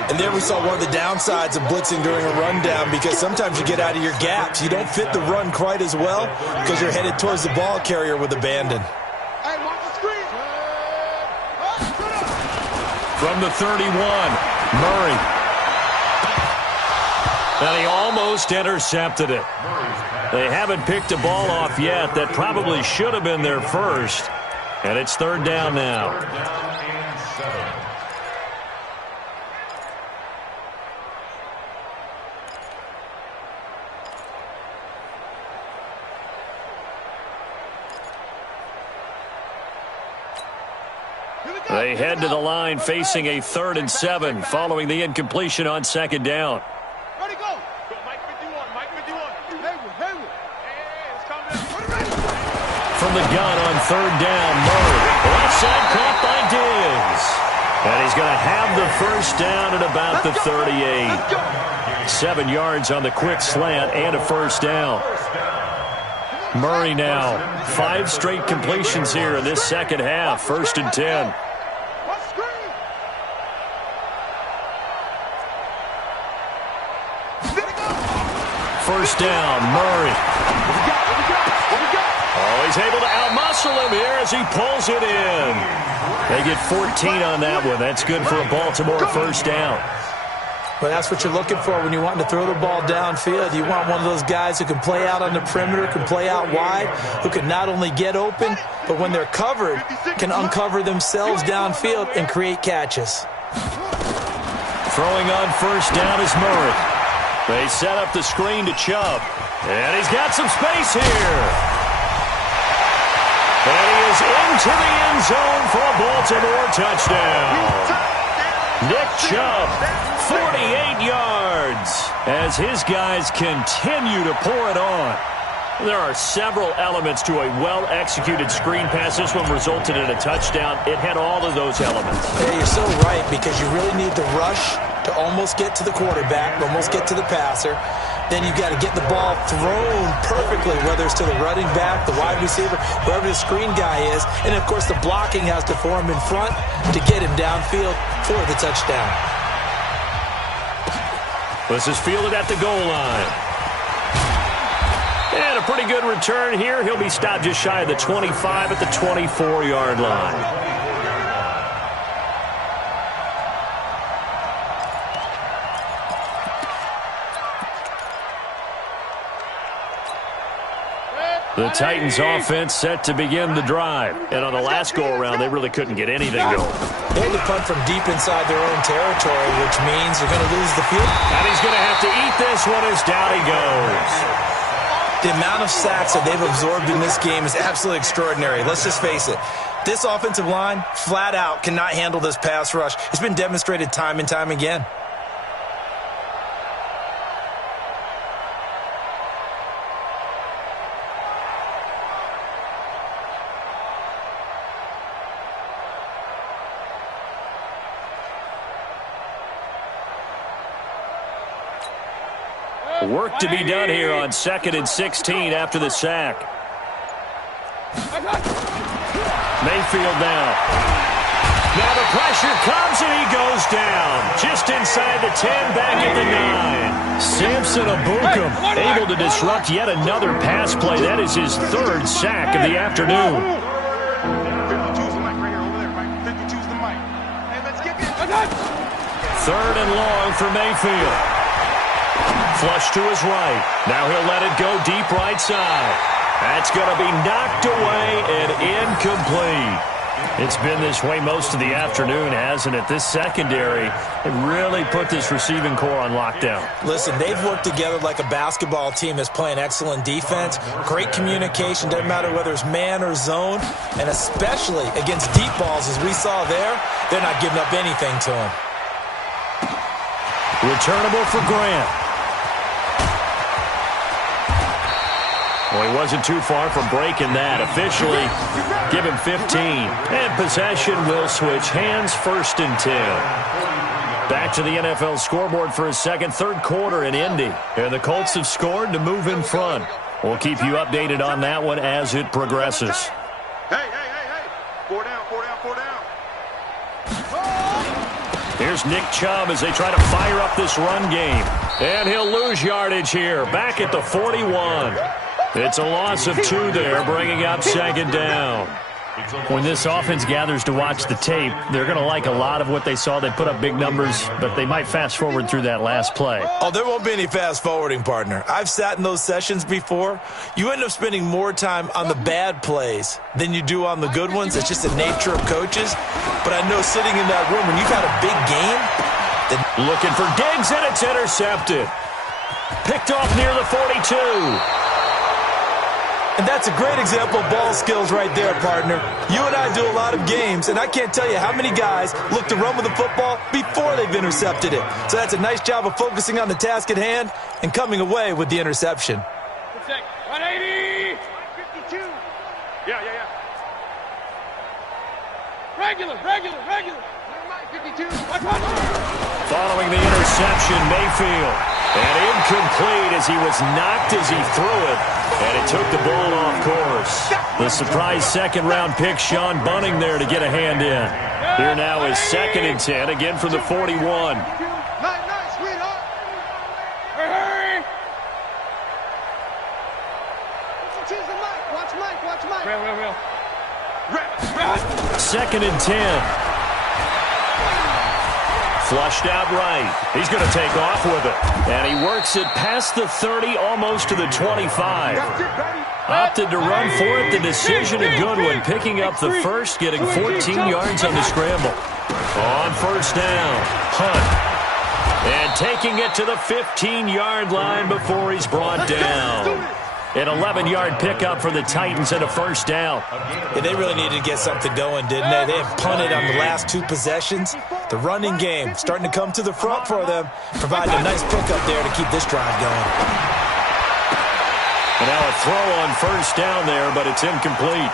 And there we saw one of the downsides of blitzing during a rundown because sometimes you get out of your gaps. You don't fit the run quite as well because you're headed towards the ball carrier with abandon. From the 31, Murray. And he almost intercepted it. They haven't picked a ball off yet. That probably should have been their first. And it's third down now. Third down and 7. They head to the line facing a 3rd and 7 following the incompletion on second down. Ready, go. Go, Mike 51. Mike 51. Hayward. Hey, it's coming. From the gun on third down, Murray. Left side caught by Diggs. And he's going to have the first down at about the 38. 7 yards on the quick slant and a first down. Murray now, 5 straight completions here in this second half. 1st and 10. First down, Murray. Oh, he's able to outmuscle him here as he pulls it in. They get 14 on that one. That's good for a Baltimore first down. Well, that's what you're looking for when you want to throw the ball downfield. You want one of those guys who can play out on the perimeter, can play out wide, who can not only get open, but when they're covered, can uncover themselves downfield and create catches. Throwing on first down is Murray. They set up the screen to Chubb. And he's got some space here. And he is into the end zone for a Baltimore touchdown. Nick Chubb, 48 yards, as his guys continue to pour it on. There are several elements to a well-executed screen pass. This one resulted in a touchdown. It had all of those elements. Yeah, you're so right, because you really need the rush to almost get to the quarterback, almost get to the passer. Then you've got to get the ball thrown perfectly, whether it's to the running back, the wide receiver, wherever the screen guy is. And, of course, the blocking has to form in front to get him downfield for the touchdown. This is fielded at the goal line. And a pretty good return here. He'll be stopped just shy of the 25 at the 24-yard line. The Titans offense set to begin the drive. And on the last go-around, they really couldn't get anything going. They had to punt from deep inside their own territory, which means they're going to lose the field. And he's going to have to eat this one as down he goes. The amount of sacks that they've absorbed in this game is absolutely extraordinary. Let's just face it. This offensive line, flat out, cannot handle this pass rush. It's been demonstrated time and time again. Work to be done here on 2nd and 16 after the sack. Mayfield now. Now the pressure comes and he goes down. Just inside the 10, back at the 9. Samson Abukum able to disrupt yet another pass play. That is his 3rd sack of the afternoon. 52's the mic right here, over there, Mike. 52's the mic. Hey, let's get this. 3rd and long for Mayfield. Flush to his right. Now he'll let it go deep right side. That's going to be knocked away and incomplete. It's been this way most of the afternoon, hasn't it? This secondary really put this receiving core on lockdown. Listen, they've worked together like a basketball team that's playing excellent defense. Great communication, doesn't matter whether it's man or zone. And especially against deep balls, as we saw there, they're not giving up anything to them. Returnable for Grant. Well, he wasn't too far from breaking that. Officially, give him 15. And possession will switch hands, 1st and 10. Back to the NFL scoreboard for his second, 3rd quarter in Indy. And the Colts have scored to move in front. We'll keep you updated on that one as it progresses. Hey. 4 down. Here's Nick Chubb as they try to fire up this run game. And he'll lose yardage here, back at the 41. It's a loss of 2 there, bringing up 2nd down. When this offense gathers to watch the tape, they're going to like a lot of what they saw. They put up big numbers, but they might fast forward through that last play. Oh, there won't be any fast forwarding, partner. I've sat in those sessions before. You end up spending more time on the bad plays than you do on the good ones. It's just the nature of coaches. But I know sitting in that room, when you've had a big game, looking for Diggs, and it's intercepted. Picked off near the 42. And that's a great example of ball skills right there, partner. You and I do a lot of games, and I can't tell you how many guys look to run with the football before they've intercepted it. So that's a nice job of focusing on the task at hand and coming away with the interception. 180! 52! Yeah. Regular! 52! Following the interception, Mayfield. And incomplete as he was knocked as he threw it. And it took the ball off course. The surprise second-round pick, Sean Bunning, there to get a hand in. Here now is 2nd and 10, again from the 41. Nice, sweetheart! Hurry! Choose the mic. Watch Mike. Real. 2nd and 10. Flushed out right. He's going to take off with it. And he works it past the 30, almost to the 25. Opted to run for it. The decision a good one. Picking up the first, getting 14 yards on the scramble. On first down, Hunt. And taking it to the 15-yard line before he's brought down. An 11-yard pickup for the Titans and a first down. Yeah, they really needed to get something going, didn't they? They have punted on the last 2 possessions. The running game starting to come to the front for them, providing a nice pickup there to keep this drive going. And now a throw on first down there, but it's incomplete.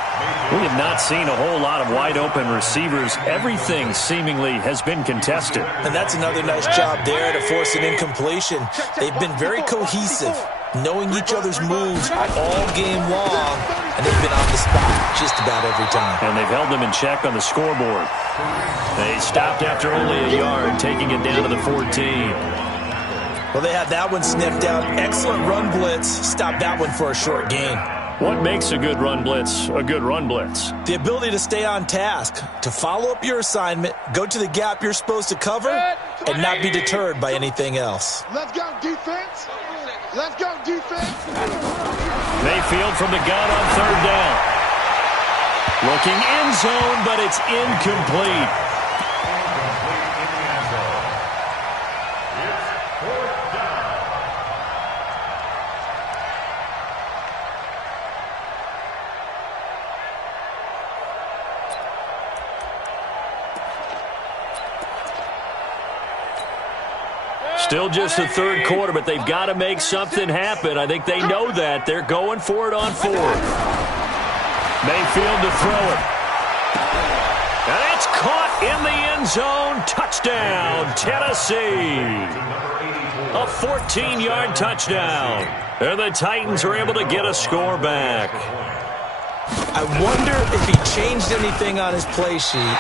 We have not seen a whole lot of wide-open receivers. Everything seemingly has been contested. And that's another nice job there to force an incompletion. They've been very cohesive, knowing each other's moves all game long, and they've been on the spot just about every time. And they've held them in check on the scoreboard. They stopped after only a yard, taking it down to the 14. Well, they had that one sniffed out. Excellent run blitz. Stopped that one for a short gain. What makes a good run blitz a good run blitz? The ability to stay on task, to follow up your assignment, go to the gap you're supposed to cover, and not be deterred by anything else. Let's go, defense. Let's go, defense. Mayfield from the gun on third down. Looking end zone, but it's incomplete. Still just the third quarter, but they've got to make something happen. I think they know that. They're going for it on fourth. Mayfield to throw it. And it's caught in the end zone. Touchdown, Tennessee. A 14-yard touchdown. And the Titans are able to get a score back. I wonder if he changed anything on his play sheet,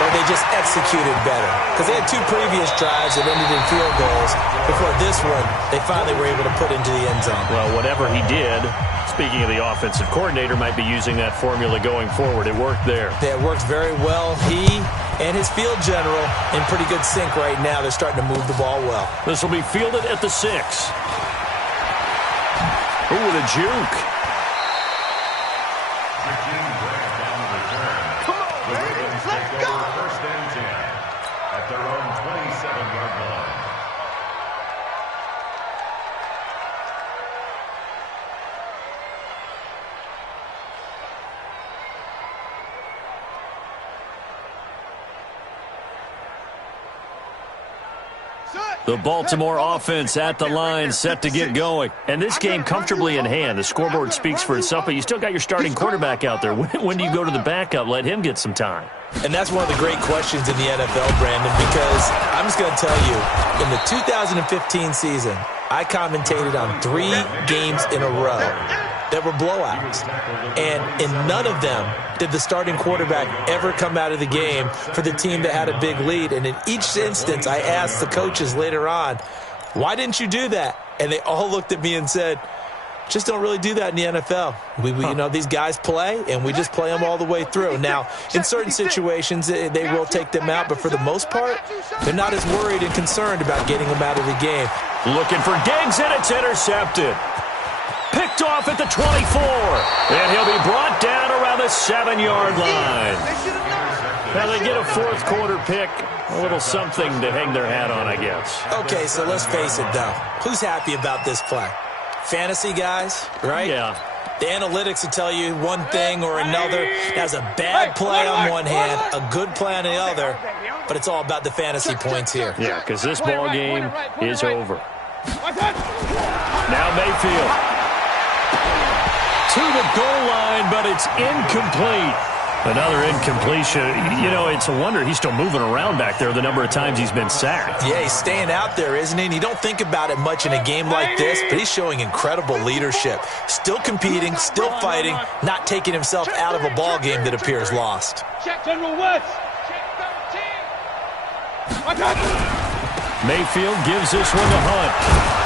or they just executed better. Because they had 2 previous drives that ended in field goals. Before this one, they finally were able to put into the end zone. Well, whatever he did, speaking of the offensive coordinator, might be using that formula going forward. It worked there. It worked very well. He and his field general in pretty good sync right now. They're starting to move the ball well. This will be fielded at the 6. Ooh, with a juke. The Baltimore offense at the line, set to get going. And this game comfortably in hand. The scoreboard speaks for itself, but you still got your starting quarterback out there. When do you go to the backup? Let him get some time. And that's one of the great questions in the NFL, Brandon, because I'm just going to tell you, in the 2015 season, I commentated on 3 games in a row that were blowouts. And in none of them did the starting quarterback ever come out of the game for the team that had a big lead. And in each instance, I asked the coaches later on, why didn't you do that? And they all looked at me and said, Just don't really do that in the NFL. You know, these guys play, and we just play them all the way through. Now, in certain situations, they will take them out, but for the most part, they're not as worried and concerned about getting them out of the game. Looking for Diggs, and it's intercepted. Picked off at the 24, and he'll be brought down around the 7-yard line. Now they get a fourth quarter pick, a little something to hang their hat on, I guess. Okay, so let's face it, though. Who's happy about this play? Fantasy guys, right? Yeah. The analytics will tell you one thing or another. That's a bad play on one hand, a good play on the other, but it's all about the fantasy points here. Yeah, because this ball game is over. Now Mayfield to the goal line, but it's incomplete. Another incompletion. You know, it's a wonder he's still moving around back there the number of times he's been sacked. Yeah, he's staying out there, isn't he? And you don't think about it much in a game like this, but he's showing incredible leadership. Still competing, still fighting, not taking himself out of a ball game that appears lost. Check General West. Mayfield gives this one to Hunt.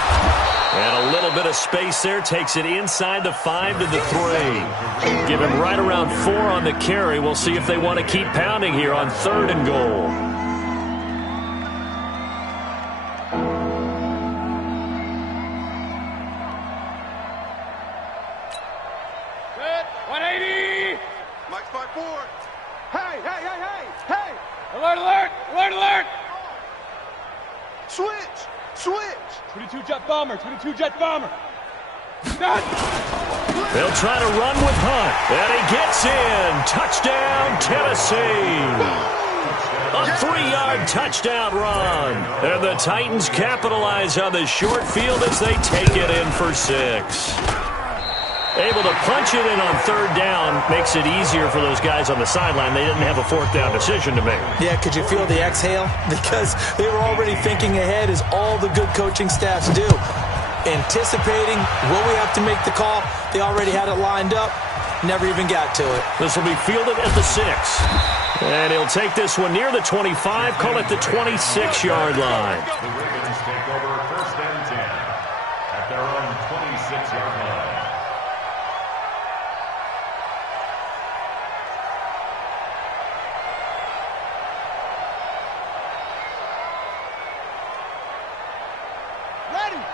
And a little bit of space there, takes it inside the 5 to the 3. Give him right around 4 on the carry. We'll see if they want to keep pounding here on 3rd and goal. Good. 180. Mike's 5-4. Hey, hey, hey, hey, hey. Alert, alert, alert, alert. Switch, switch. 22 jet bomber, 22 jet bomber. Done. They'll try to run with Hunt. And he gets in. Touchdown, Tennessee. A 3-yard touchdown run. And the Titans capitalize on the short field as they take it in for 6. Able to punch it in on 3rd down makes it easier for those guys on the sideline. They didn't have a 4th down decision to make. Yeah, could you feel the exhale? Because they were already thinking ahead, as all the good coaching staffs do. Anticipating, will we have to make the call? They already had it lined up. Never even got to it. This will be fielded at the 6. And he'll take this one near the 25, call it the 26-yard line. The Ravens take over 1st and 10 at their own 26-yard line.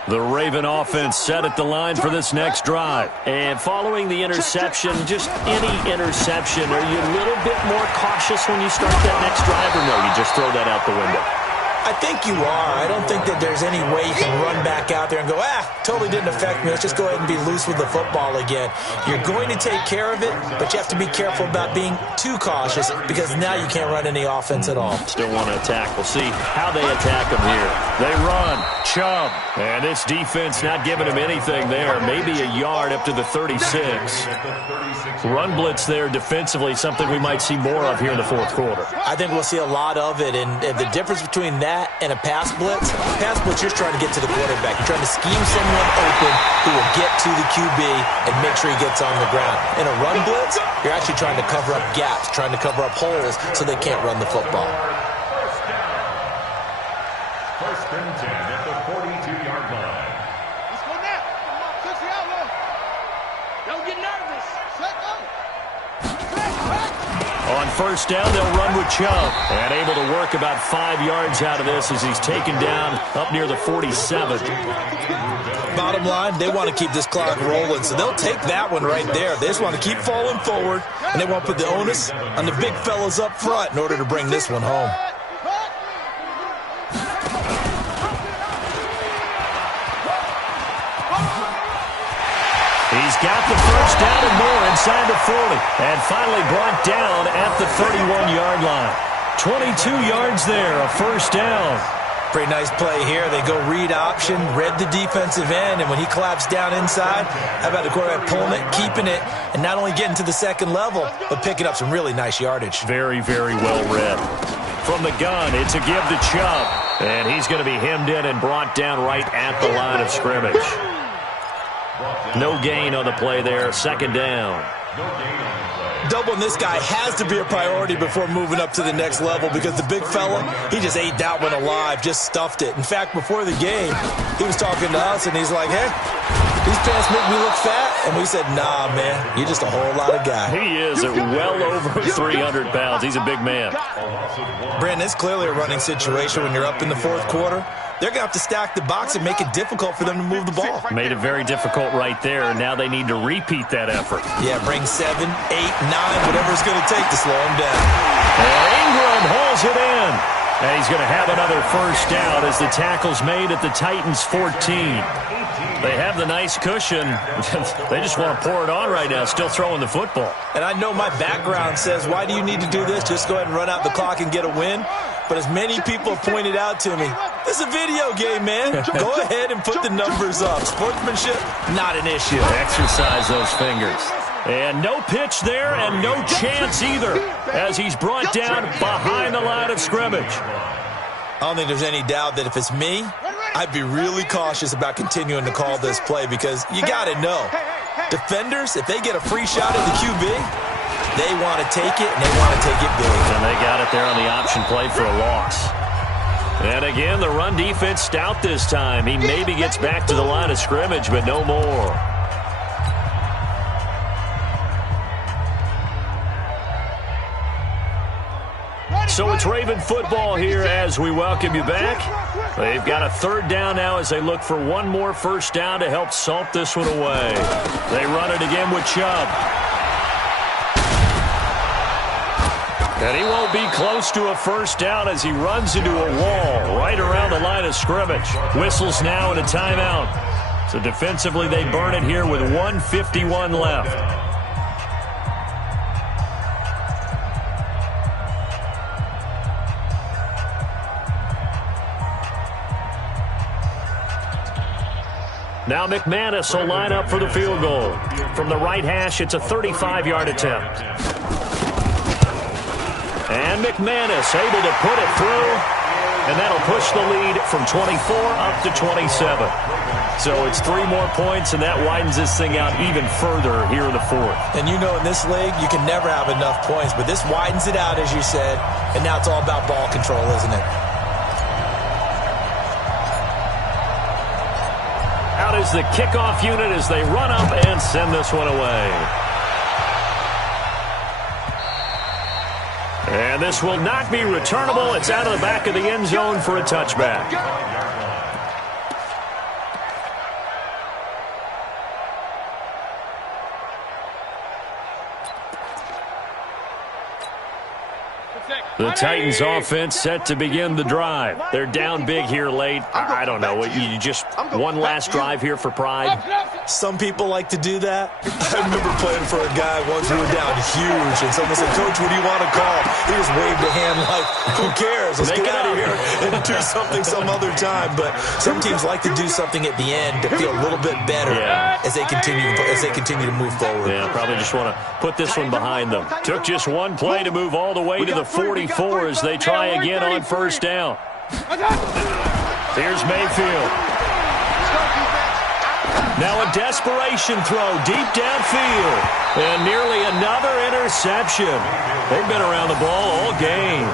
The Raven offense set at the line for this next drive. And following the interception, just any interception, are you a little bit more cautious when you start that next drive, or no, you just throw that out the window? I think you are. I don't think that there's any way you can run back out there and go, totally didn't affect me. Let's just go ahead and be loose with the football again. You're going to take care of it, but you have to be careful about being too cautious, because now you can't run any offense at all. Still want to attack. We'll see how they attack them here. They run. Chubb. And this defense not giving him anything there. Maybe a yard up to the 36. Run blitz there defensively, something we might see more of here in the 4th quarter. I think we'll see a lot of it, and the difference between that and a pass blitz, you're just trying to get to the quarterback. You're trying to scheme someone open who will get to the QB and make sure he gets on the ground. In a run blitz, you're actually trying to cover up gaps, trying to cover up holes so they can't run the football. 1st and 10 at the 42-yard line. Let's go now. Touch the outlaw. Don't get nervous. Set up. On 1st down, they'll run with Chubb. And able to work about 5 yards out of this as he's taken down up near the 47. Bottom line, they want to keep this clock rolling, so they'll take that one right there. They just want to keep falling forward, and they want to put the onus on the big fellas up front in order to bring this one home. He's got the 1st down and more inside the 40. And finally brought down at the 31-yard line. 22 yards there, a 1st down. Pretty nice play here. They go read option, read the defensive end, and when he claps down inside, how about the quarterback pulling it, keeping it, and not only getting to the 2nd level, but picking up some really nice yardage. Very, very well read. From the gun, it's a give to Chubb. And he's going to be hemmed in and brought down right at the line of scrimmage. No gain on the play there, 2nd down. Doubling this guy has to be a priority before moving up to the next level, because the big fella, he just ate that one alive, just stuffed it. In fact, before the game, he was talking to us, and he's like, hey, These pants make me look fat. And we said, nah, man, you're just a whole lot of guy. He is at well over 300 pounds. He's a big man. Brandon, it's clearly a running situation when you're up in the fourth quarter. They're going to have to stack the box and make it difficult for them to move the ball. Made it very difficult right there, and now they need to repeat that effort. Yeah, bring 7, 8, 9, whatever it's going to take to slow them down. And Ingram hauls it in. And he's going to have another first down as the tackle's made at the Titans' 14. They have the nice cushion. They just want to pour it on right now, still throwing the football. And I know my background says, why do you need to do this? Just go ahead and run out the clock and get a win. But as many people have pointed out to me, this is a video game, man. Go ahead and put the numbers up. Sportsmanship, not an issue. Exercise those fingers. And no pitch there and no chance either as he's brought down behind the line of scrimmage. I don't think there's any doubt that if it's me, I'd be really cautious about continuing to call this play because you got to know, defenders, if they get a free shot at the QB, they want to take it, and they want to take it big. And they got it there on the option play for a loss. And again, the run defense stout this time. He maybe gets back to the line of scrimmage, but no more. So it's Raven football here as we welcome you back. They've got a third down now as they look for one more first down to help salt this one away. They run it again with Chubb. And he won't be close to a first down as he runs into a wall right around the line of scrimmage. Whistles now and a timeout. So defensively they burn it here with 1:51 left. Now McManus will line up for the field goal. From the right hash, it's a 35-yard attempt. And McManus able to put it through, and that'll push the lead from 24 up to 27. So it's 3 more points, and that widens this thing out even further here in the fourth. And you know in this league, you can never have enough points, but this widens it out, as you said, and now it's all about ball control, isn't it? Out is the kickoff unit as they run up and send this one away. And this will not be returnable. It's out of the back of the end zone for a touchback. The Titans offense set to begin the drive. They're down big here late. I don't know. You just one last drive here for pride? Some people like to do that. I remember playing for a guy once we were down huge, and someone said, Coach, what do you want to call? He just waved a hand like, who cares? Let's get out of here and do something some other time. But some teams like to do something at the end to feel a little bit better as they continue to move forward. Yeah, probably just want to put this one behind them. Took just one play to move all the way to the 44 as they try again on first down. Here's Mayfield. Now a desperation throw deep downfield. And nearly another interception. They've been around the ball all game.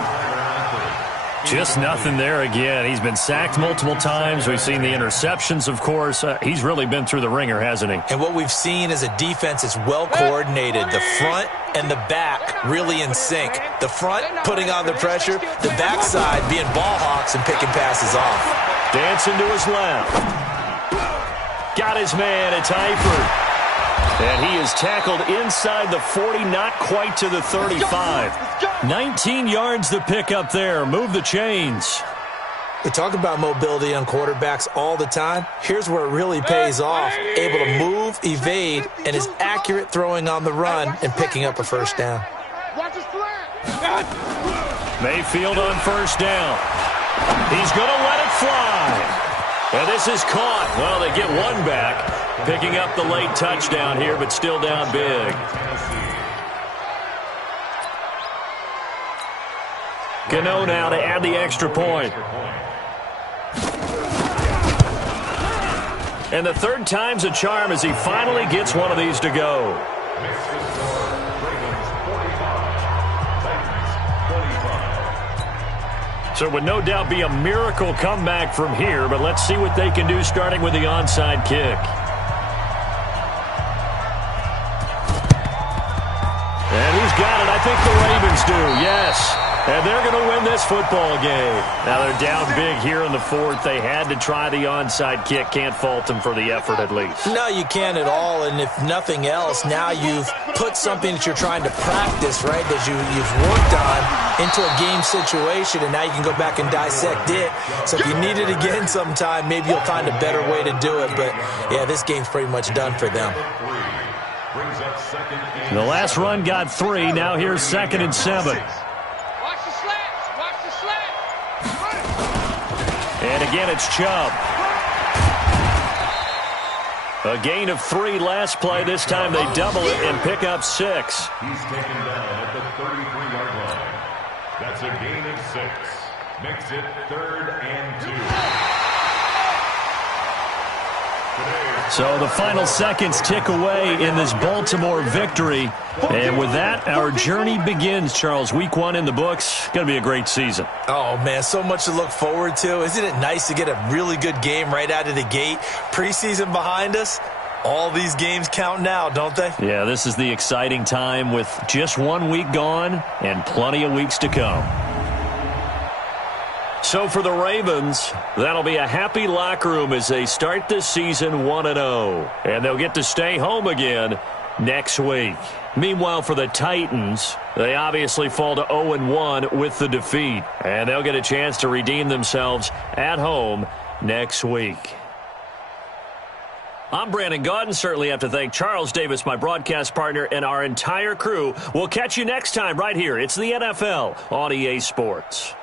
Just nothing there again. He's been sacked multiple times. We've seen the interceptions, of course. He's really been through the ringer, hasn't he? And what we've seen is a defense that's well coordinated. The front and the back really in sync. The front putting on the pressure. The backside being ball hawks and picking passes off. Dancing to his left. Got his man. It's Eifert. And he is tackled inside the 40, not quite to the 35. 19 yards to pick up there. Move the chains. We talk about mobility on quarterbacks all the time. Here's where it really pays off. Able to move, evade, and is accurate throwing on the run and picking up a first down. Mayfield on first down. He's going to let it fly. And this is caught. Well, they get one back. Picking up the late touchdown here, but still down big. Gano now to add the extra point. And the third time's a charm as he finally gets one of these to go. So it would no doubt be a miracle comeback from here, but let's see what they can do starting with the onside kick. think the Ravens do, yes. And they're going to win this football game. Now they're down big here in the fourth. They had to try the onside kick. Can't fault them for the effort at least. No, you can't at all. And if nothing else, now you've put something that you're trying to practice, right, that you've worked on into a game situation, and now you can go back and dissect it. So if you need it again sometime, maybe you'll find a better way to do it. But, yeah, this game's pretty much done for them. The last run got 3. Now here's 2nd and 7. And again, it's Chubb. A gain of 3 last play. This time they double it and pick up 6. He's taken down at the 33-yard line. That's a gain of 6. Makes it 3rd and 2. So the final seconds tick away in this Baltimore victory. And with that, our journey begins, Charles. Week 1 in the books. Going to be a great season. Oh, man, so much to look forward to. Isn't it nice to get a really good game right out of the gate? Preseason behind us. All these games count now, don't they? Yeah, this is the exciting time with just 1 week gone and plenty of weeks to come. So for the Ravens, that'll be a happy locker room as they start this season 1-0. And they'll get to stay home again next week. Meanwhile, for the Titans, they obviously fall to 0-1 with the defeat. And they'll get a chance to redeem themselves at home next week. I'm Brandon Gaudin. Certainly have to thank Charles Davis, my broadcast partner, and our entire crew. We'll catch you next time right here. It's the NFL on EA Sports.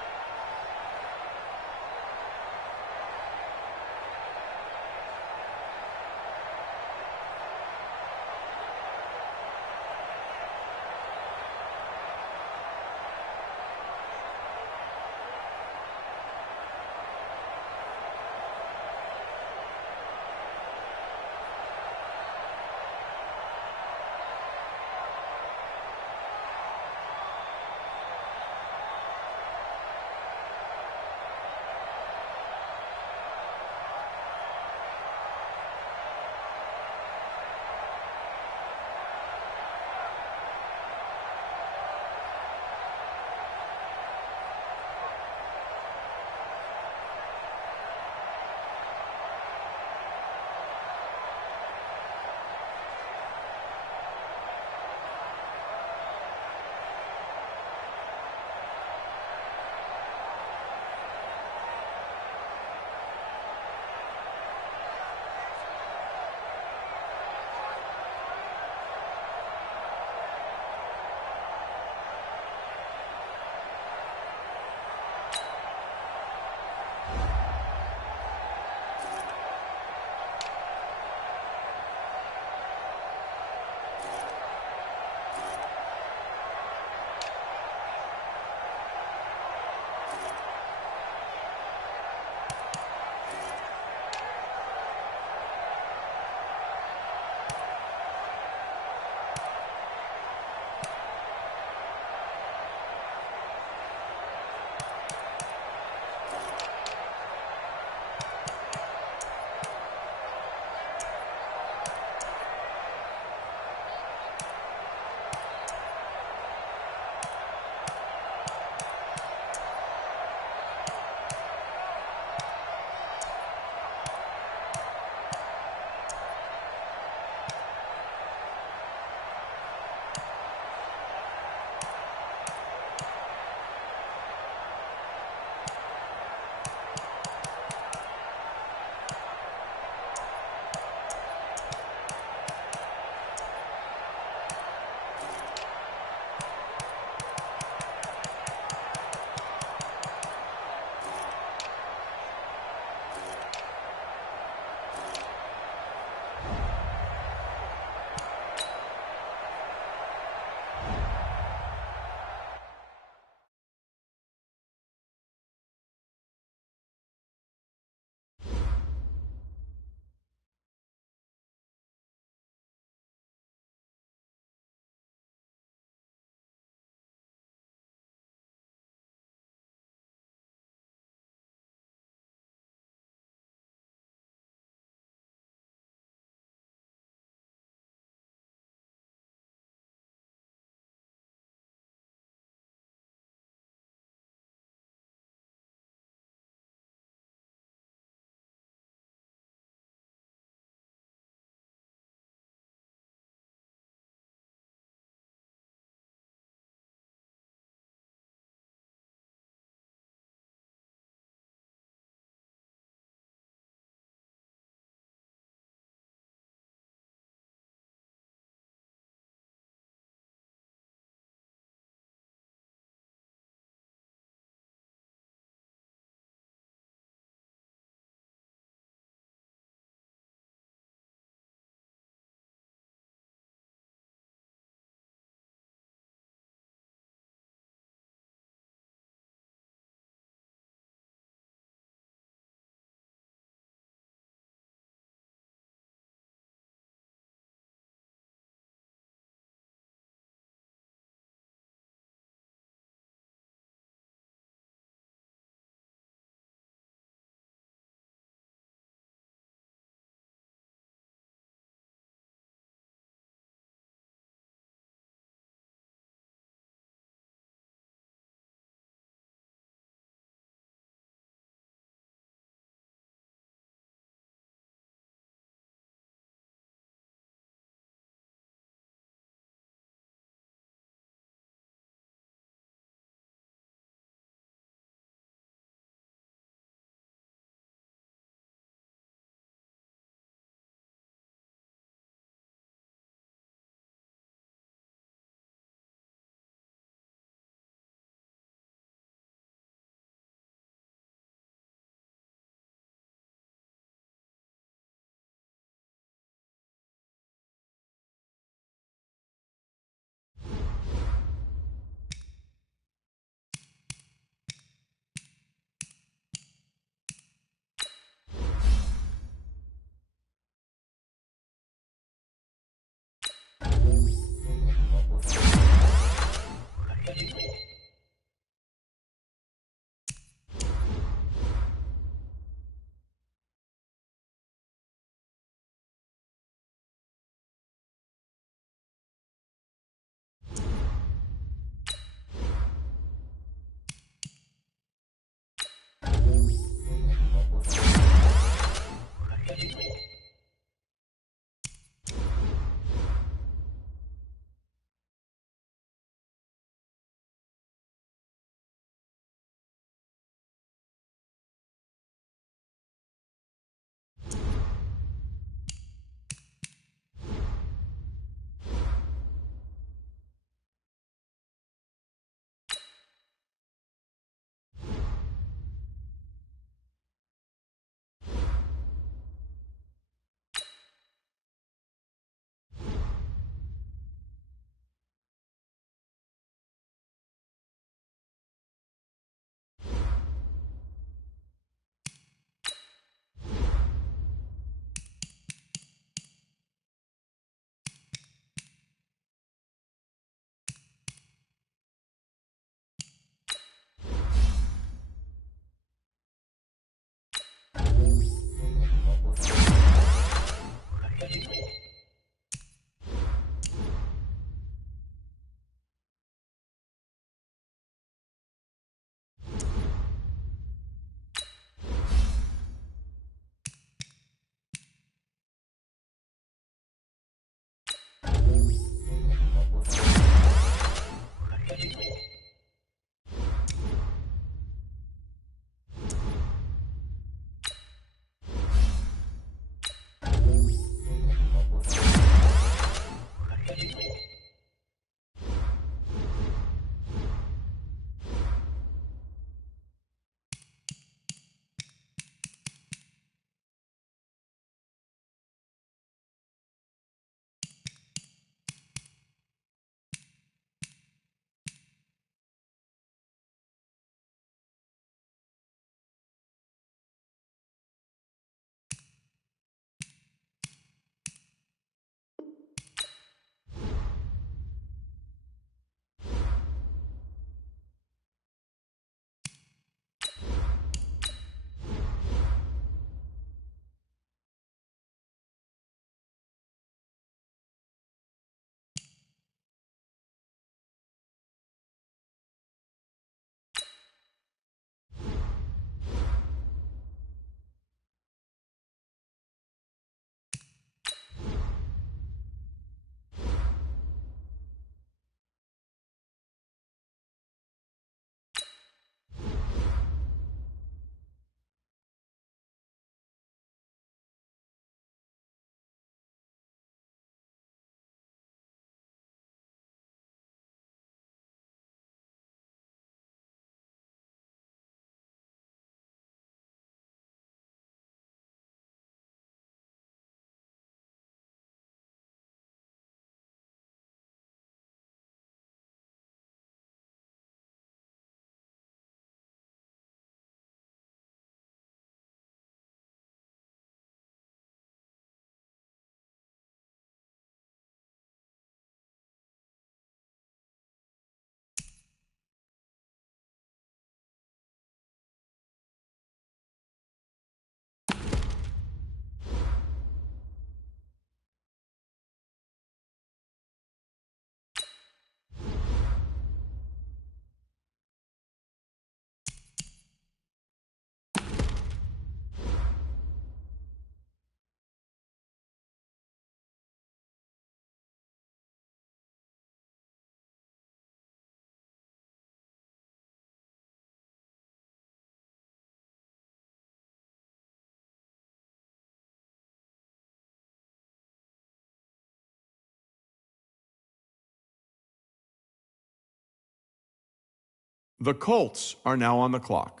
The Colts are now on the clock.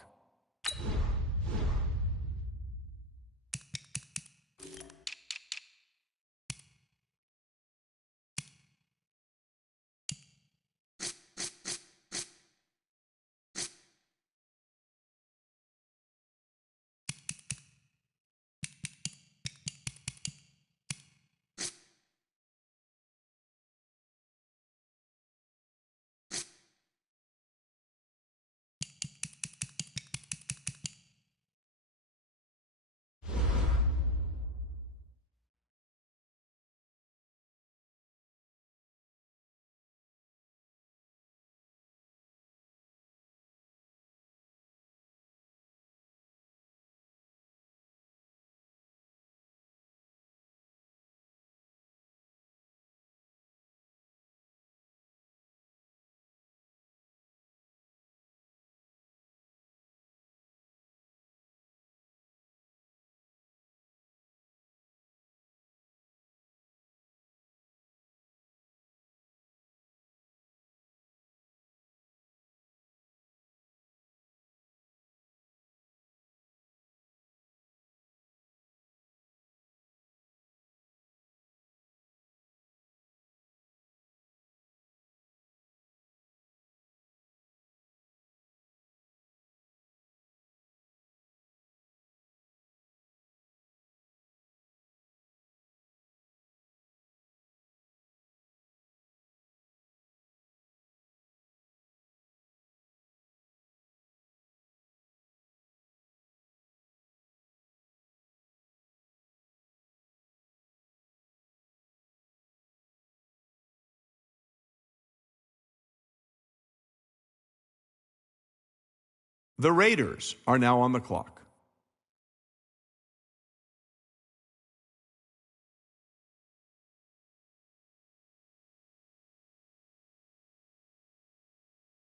The Raiders are now on the clock.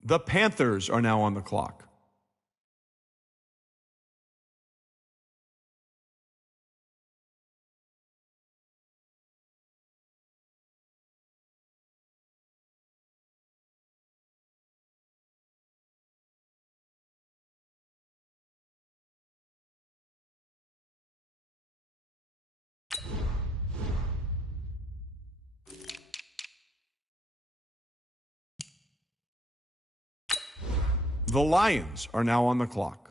The Panthers are now on the clock. The Lions are now on the clock.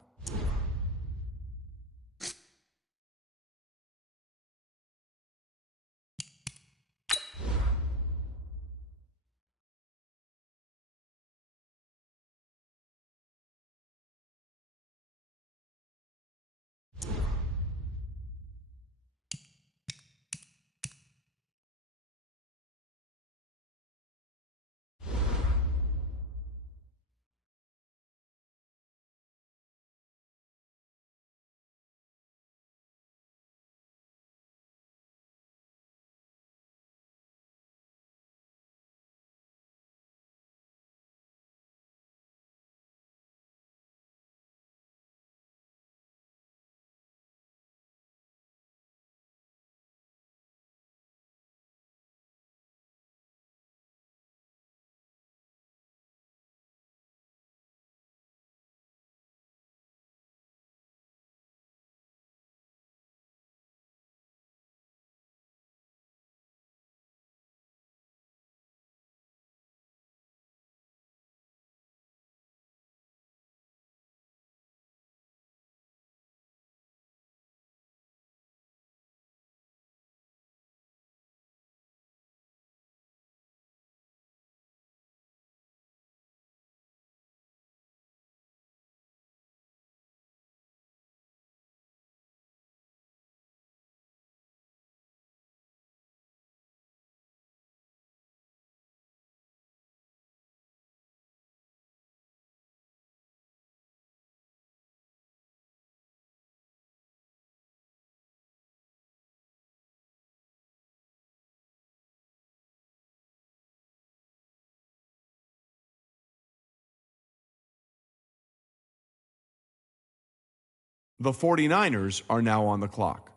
The 49ers are now on the clock.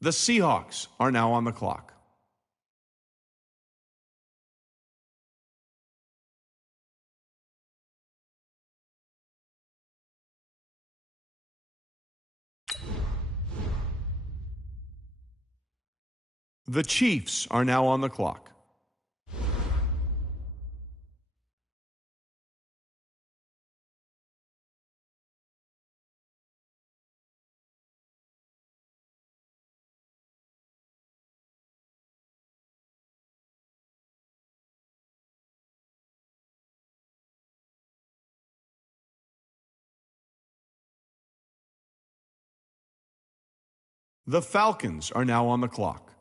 The Seahawks are now on the clock. The Chiefs are now on the clock. The Falcons are now on the clock.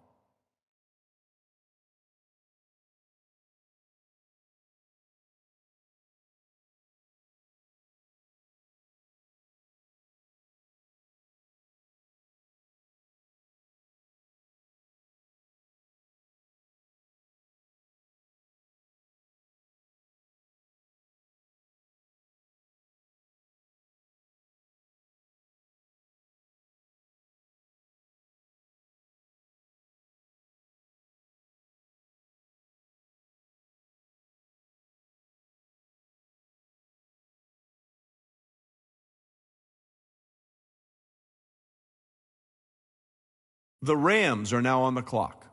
The Rams are now on the clock.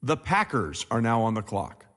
The Packers are now on the clock.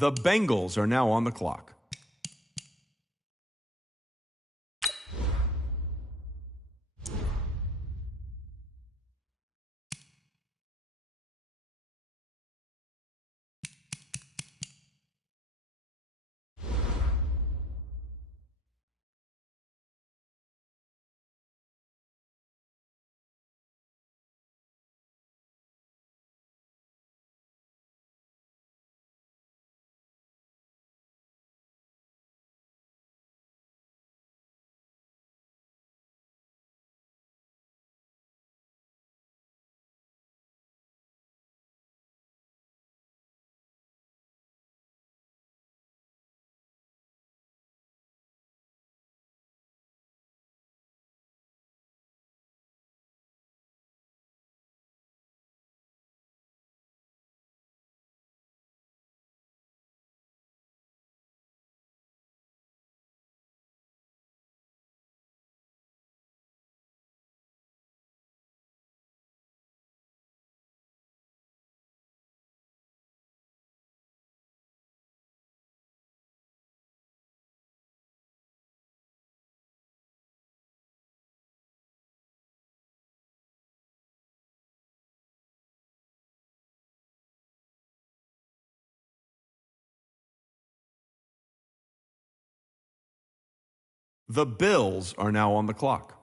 The Bengals are now on the clock. The Bills are now on the clock.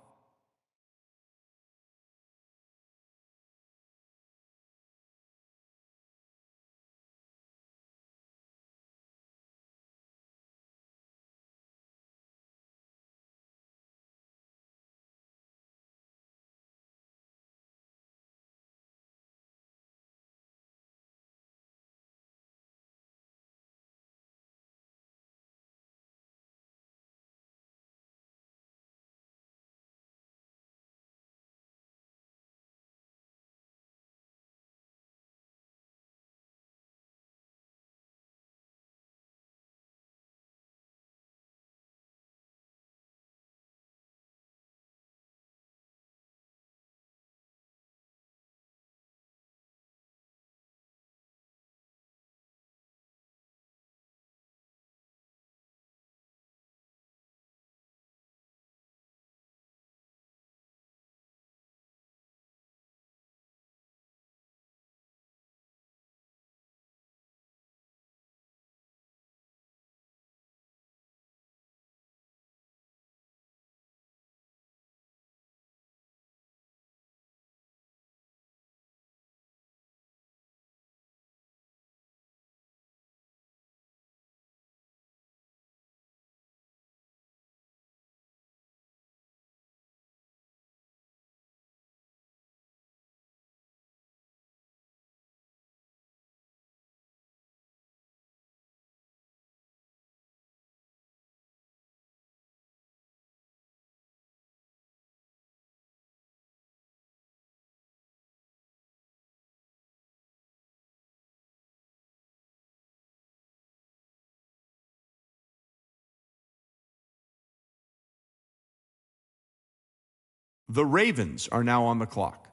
The Ravens are now on the clock.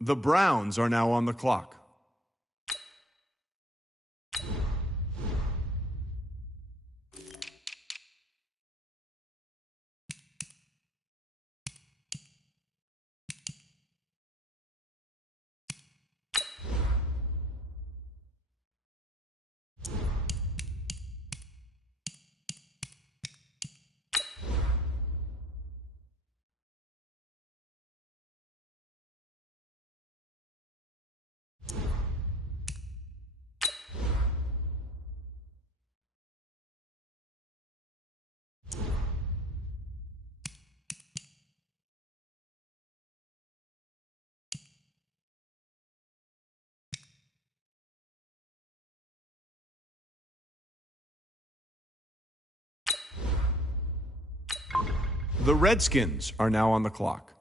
The Browns are now on the clock. The Redskins are now on the clock.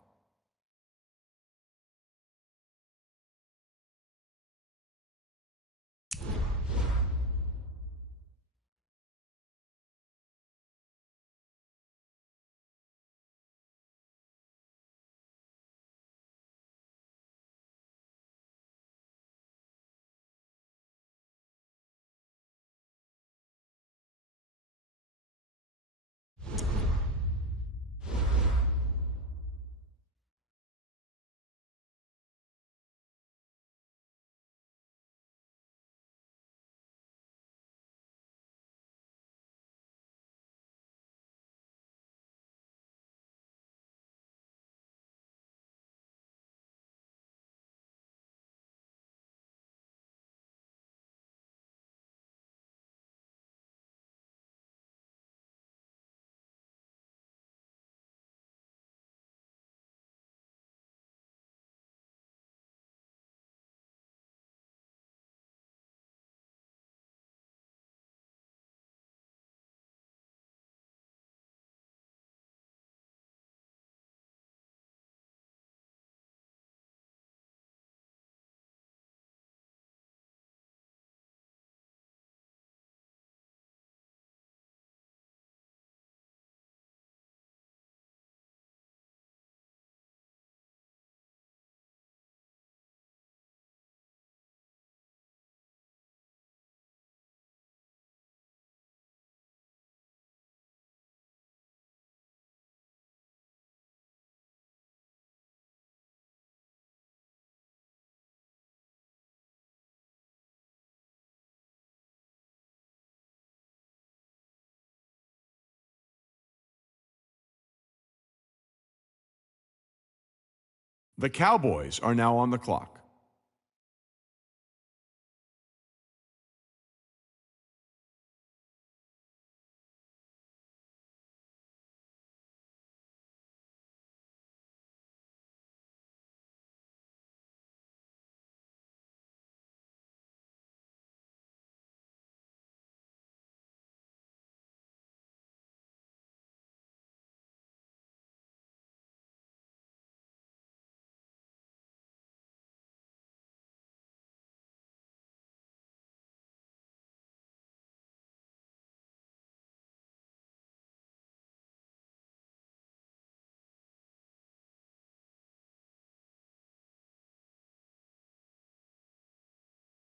The Cowboys are now on the clock.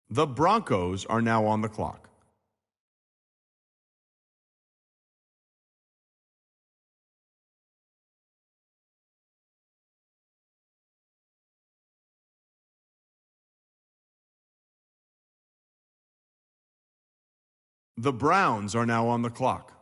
The Broncos are now on the clock. The Browns are now on the clock.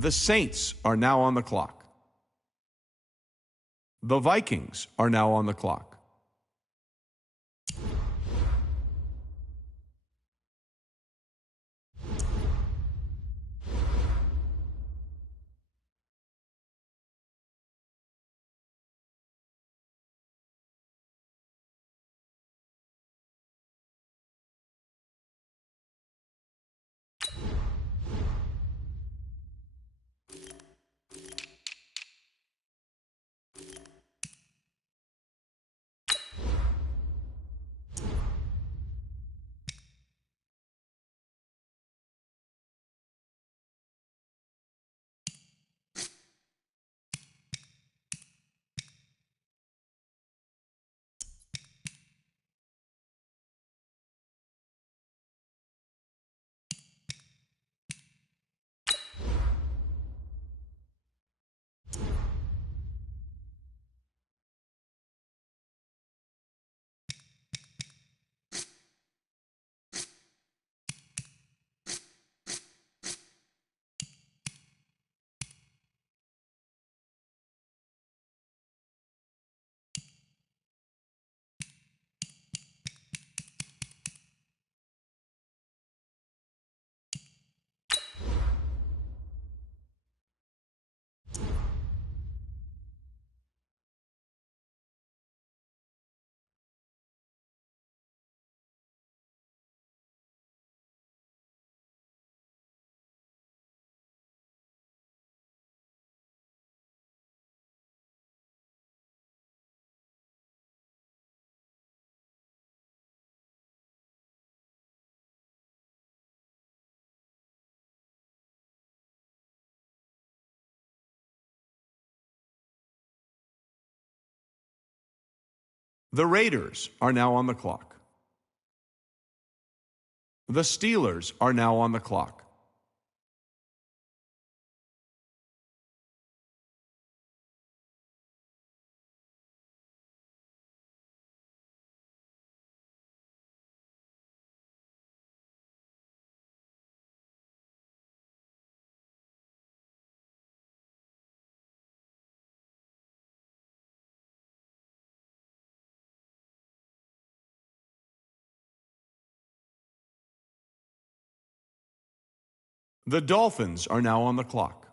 The Saints are now on the clock. The Vikings are now on the clock. The Raiders are now on the clock. The Steelers are now on the clock. The Dolphins are now on the clock.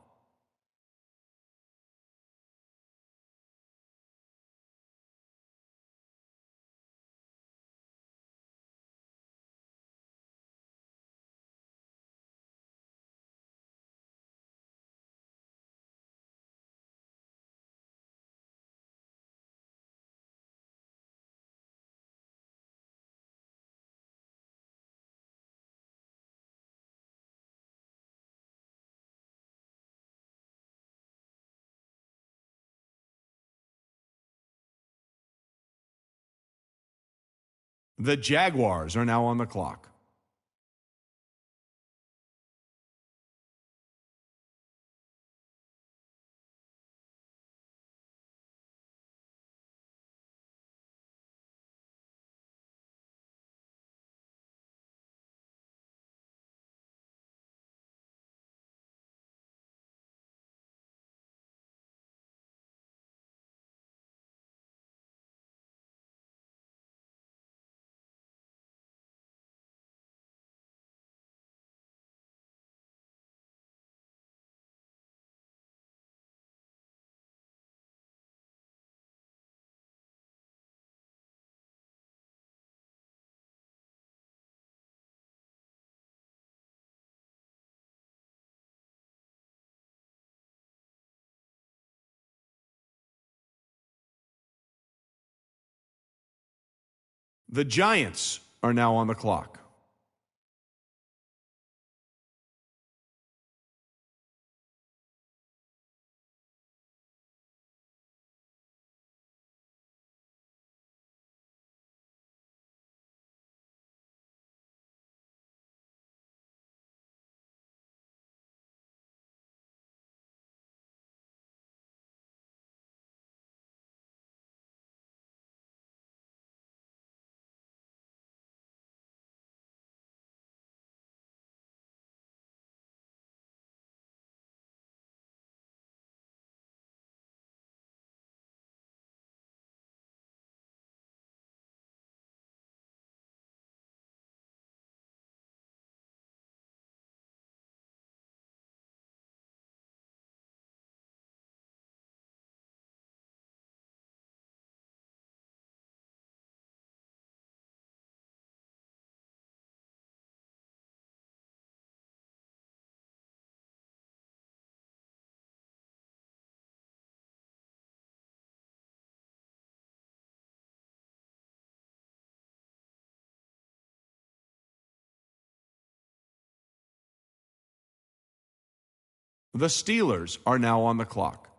The Jaguars are now on the clock. The Giants are now on the clock. The Steelers are now on the clock.